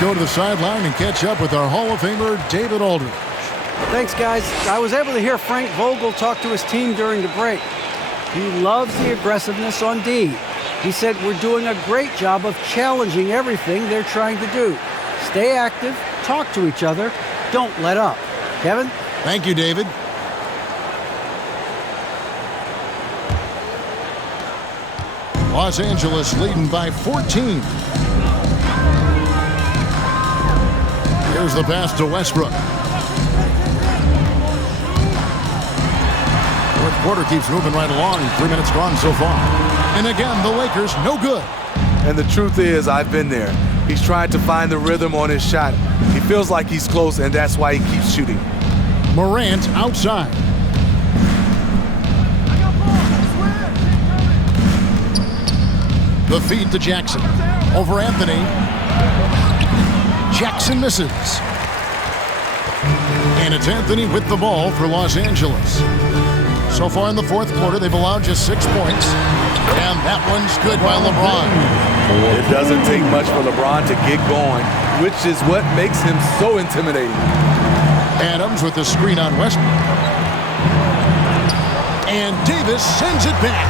Go to the sideline and catch up with our Hall of Famer, David Aldridge. Thanks, guys. I was able to hear Frank Vogel talk to his team during the break. He loves the aggressiveness on D. He said we're doing a great job of challenging everything they're trying to do. Stay active, talk to each other, don't let up. Kevin? Thank you, David. Los Angeles leading by 14. Here's the pass to Westbrook. Fourth quarter keeps moving right along. 3 minutes gone so far. And again, the Lakers no good. And the truth is, I've been there. He's trying to find the rhythm on his shot. He feels like he's close, and that's why he keeps shooting. Morant outside. The feed to Jackson. Over Anthony. Jackson misses. And it's Anthony with the ball for Los Angeles. So far in the fourth quarter, they've allowed just 6 points. And that one's good by LeBron. It doesn't take much for LeBron to get going, which is what makes him so intimidating. Adams with the screen on Westbrook. And Davis sends it back.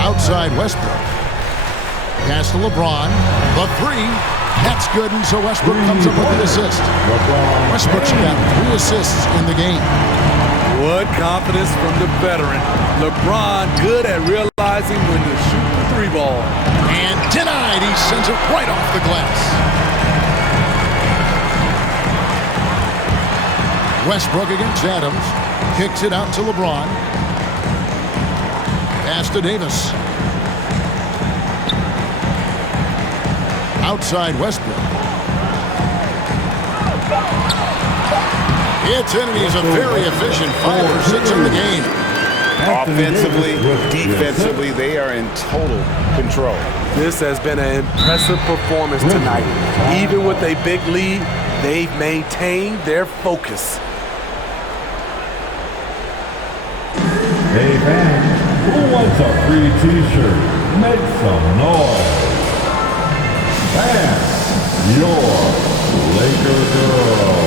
Outside Westbrook. Pass to LeBron. The three. That's good, and so Westbrook comes up with the assist. Westbrook's got 3 assists in the game. What confidence from the veteran. LeBron good at realizing when to shoot the 3 ball. And denied. He sends it right off the glass. Westbrook against Adams. Kicks it out to LeBron. Pass to Davis. Outside Westbrook. It's in, and he's a very efficient 5 or 6 in the game. Offensively, defensively, they are in total control. This has been an impressive performance tonight. Even with a big lead, they've maintained their focus. Hey fans, who wants a free t-shirt? Make some noise. And your Laker girl.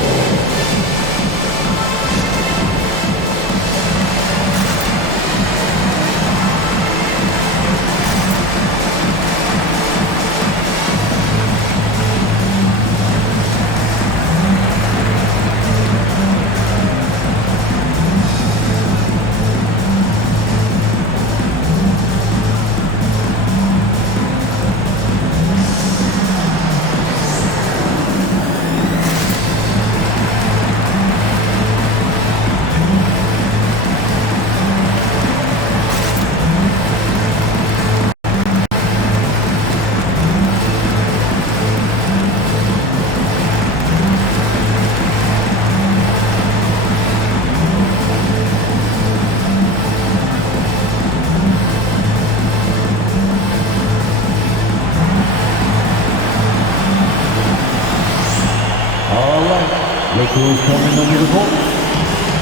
Look who's coming under the court.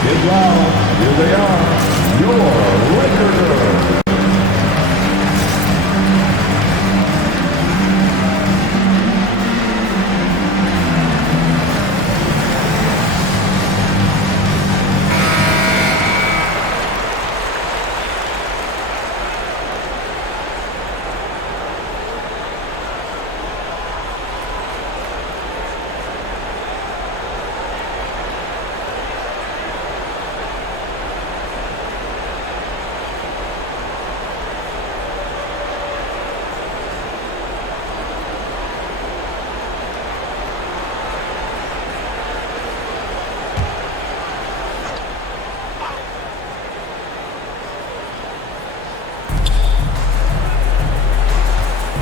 Get loud. Here they are. Your Laker girls.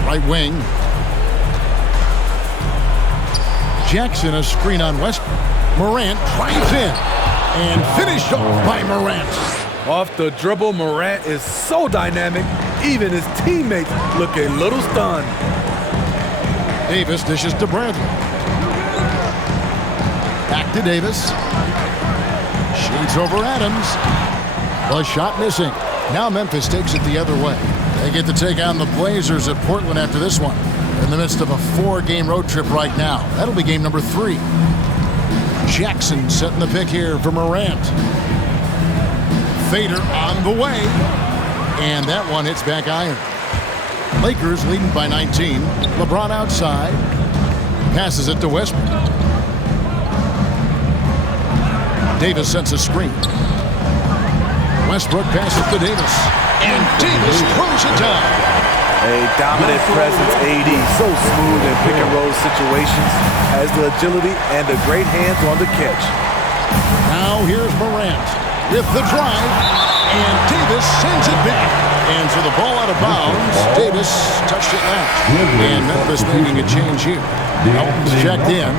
Right wing. Jackson, a screen on Westbrook. Morant drives in and finished off by Morant. Off the dribble, Morant is so dynamic. Even his teammates look a little stunned. Davis dishes to Bradley. Back to Davis. Shades over Adams. The shot missing. Now Memphis takes it the other way. They get to take on the Blazers at Portland after this one. In the midst of a 4-game road trip right now. That'll be game number 3. Jackson setting the pick here for Morant. Fader on the way. And that one hits back iron. Lakers leading by 19. LeBron outside. Passes it to Westbrook. Davis sets a screen. Westbrook passes to Davis. And Davis throws it down. A dominant presence, AD. So smooth in pick-and-roll situations. Has the agility and the great hands on the catch. Now here's Morant with the drive. And Davis sends it back. And for the ball out of bounds, Davis touched it last. And Memphis making a change here. Elton's checked in.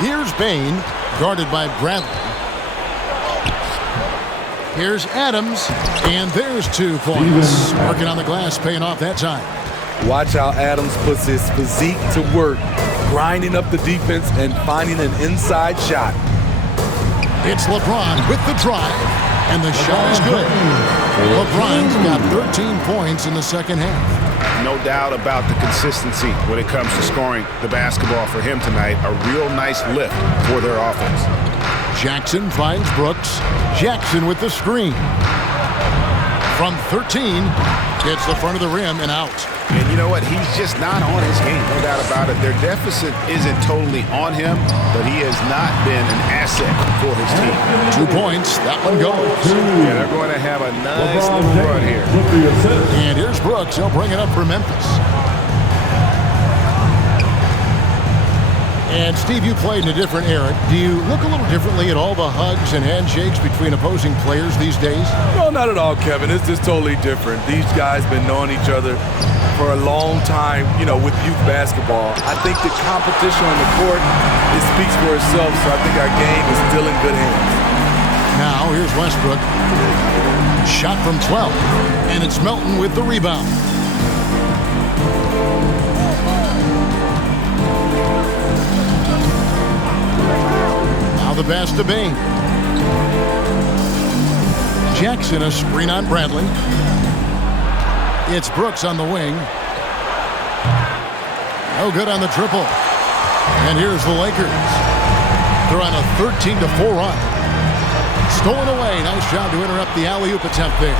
Here's Bain, guarded by Bradley. Here's Adams, and there's 2 points. Working on the glass, paying off that time. Watch how Adams puts his physique to work, grinding up the defense and finding an inside shot. It's LeBron with the drive, and the shot is good. LeBron's got 13 points in the second half. No doubt about the consistency when it comes to scoring the basketball for him tonight. A real nice lift for their offense. Jackson finds Brooks. Jackson with the screen. From 13, hits the front of the rim and out. And you know what? He's just not on his game, no doubt about it. Their deficit isn't totally on him, but he has not been an asset for his team. 2 points. That one goes. Yeah, they're going to have a nice little run here. And here's Brooks. He'll bring it up for Memphis. And, Steve, you played in a different era. Do you look a little differently at all the hugs and handshakes between opposing players these days? No, not at all, Kevin. It's just totally different. These guys been knowing each other for a long time, with youth basketball. I think the competition on the court, it speaks for itself, so I think our game is still in good hands. Now, here's Westbrook. Shot from 12, and it's Melton with the rebound. Now the pass to Bain. Jackson, a screen on Bradley. It's Brooks on the wing. No good on the triple. And here's the Lakers. They're on a 13-4 run. Stolen away. Nice job to interrupt the alley-oop attempt there.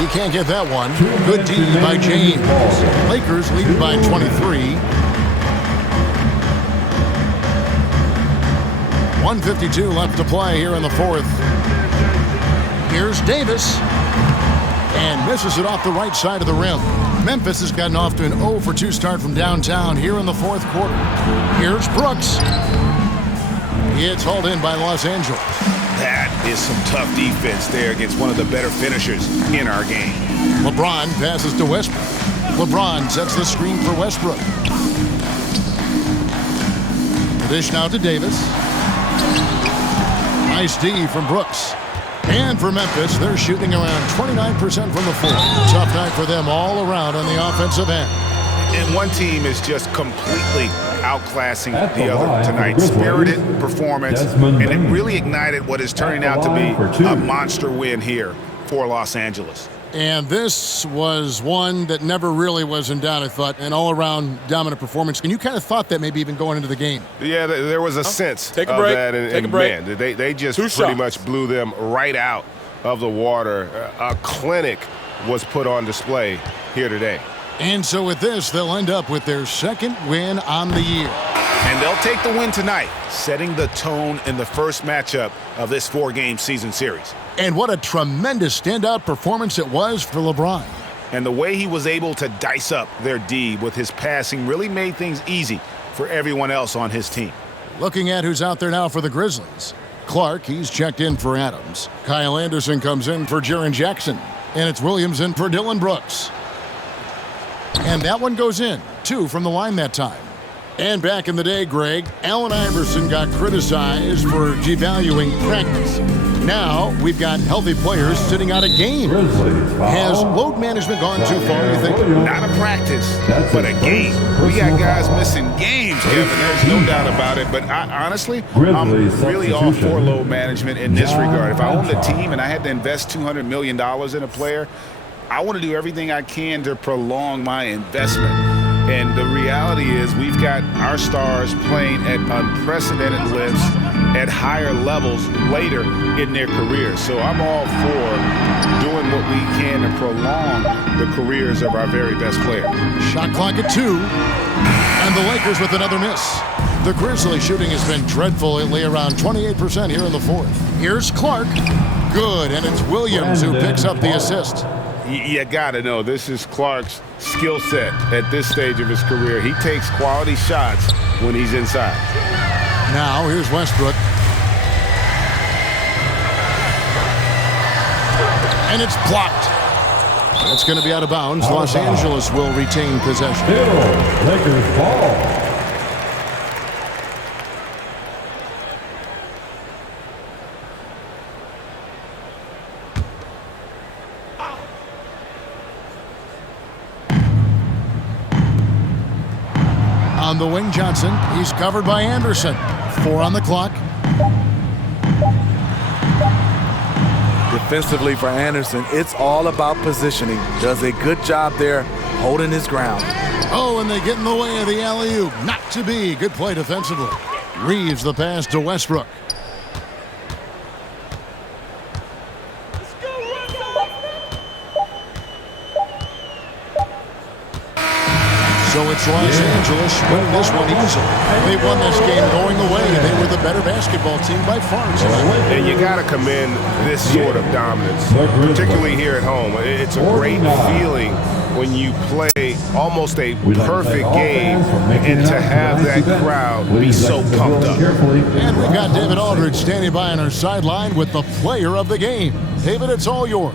He can't get that one. Good D by James. Lakers lead by 23. 1:52 left to play here in the fourth. Here's Davis. And misses it off the right side of the rim. Memphis has gotten off to an 0-for-2 start from downtown here in the fourth quarter. Here's Brooks. It's hauled in by Los Angeles. That is some tough defense there against one of the better finishers in our game. LeBron passes to Westbrook. LeBron sets the screen for Westbrook. The dish now to Davis. Nice D from Brooks. And for Memphis, they're shooting around 29% from the floor. Tough night for them all around on the offensive end. And one team is just completely outclassing the other tonight. Spirited performance, and it really ignited what is turning out to be a monster win here for Los Angeles. And this was one that never really was in doubt, I thought, an all-around dominant performance. And you kind of thought that maybe even going into the game. Yeah, there was a sense Take a of break. that. Take a break. Man, they just Two pretty shots. much blew them right out of the water. A clinic was put on display here today. And so with this, they'll end up with their second win on the year. And they'll take the win tonight, setting the tone in the first matchup of this 4-game season series. And what a tremendous standout performance it was for LeBron. And the way he was able to dice up their D with his passing really made things easy for everyone else on his team. Looking at who's out there now for the Grizzlies. Clark, he's checked in for Adams. Kyle Anderson comes in for Jaren Jackson. And it's Williams in for Dylan Brooks. And that one goes in. 2 from the line that time. And back in the day, Greg, Allen Iverson got criticized for devaluing practice. Now we've got healthy players sitting out a game. Has load management gone too far, you think? Not a practice, but a game. We got guys missing games, Kevin. There's no doubt about it. But honestly, I'm really all for load management in this regard. If I owned a team and I had to invest $200 million in a player, I want to do everything I can to prolong my investment. And the reality is we've got our stars playing at unprecedented lifts at higher levels later in their careers. So I'm all for doing what we can to prolong the careers of our very best players. Shot clock at 2. And the Lakers with another miss. The Grizzlies shooting has been dreadful lately, around 28% here in the fourth. Here's Clark. Good, and it's Williams who picks up the assist. You got to know, this is Clark's skill set at this stage of his career. He takes quality shots when he's inside. Now, here's Westbrook. And it's blocked. It's going to be out of bounds. Los Angeles will retain possession. Lakers ball. On the wing, Johnson. He's covered by Anderson. 4 on the clock. Defensively for Anderson, it's all about positioning. Does a good job there holding his ground. Oh, and they get in the way of the alley-oop. Not to be. Good play defensively. Reeves the pass to Westbrook. So it's Los Angeles winning this one easily. They won this game going away. They were the better basketball team by far tonight. And you got to commend this sort of dominance, particularly here at home. It's a great feeling when you play almost a perfect game and to have that crowd be so pumped up. And we've got David Aldridge standing by on our sideline with the player of the game. David, it's all yours.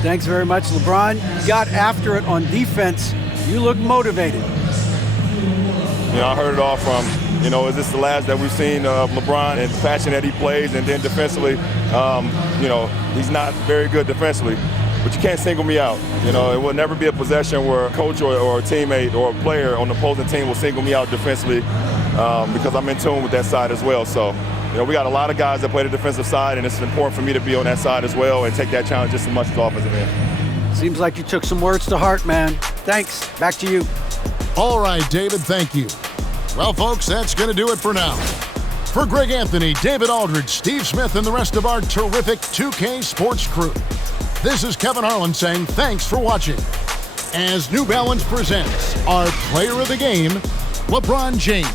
Thanks very much, LeBron. You got after it on defense. You look motivated. I heard it all from, is this the last that we've seen of LeBron and the passion that he plays, and then defensively, he's not very good defensively, but you can't single me out. It will never be a possession where a coach or a teammate or a player on the opposing team will single me out defensively because I'm in tune with that side as well. So, we got a lot of guys that play the defensive side, and it's important for me to be on that side as well and take that challenge just as much as the offensive end. Seems like you took some words to heart, man. Thanks. Back to you. All right, David, thank you. Well, folks, that's going to do it for now. For Greg Anthony, David Aldridge, Steve Smith, and the rest of our terrific 2K Sports crew, this is Kevin Harlan saying thanks for watching. As New Balance presents our player of the game, LeBron James.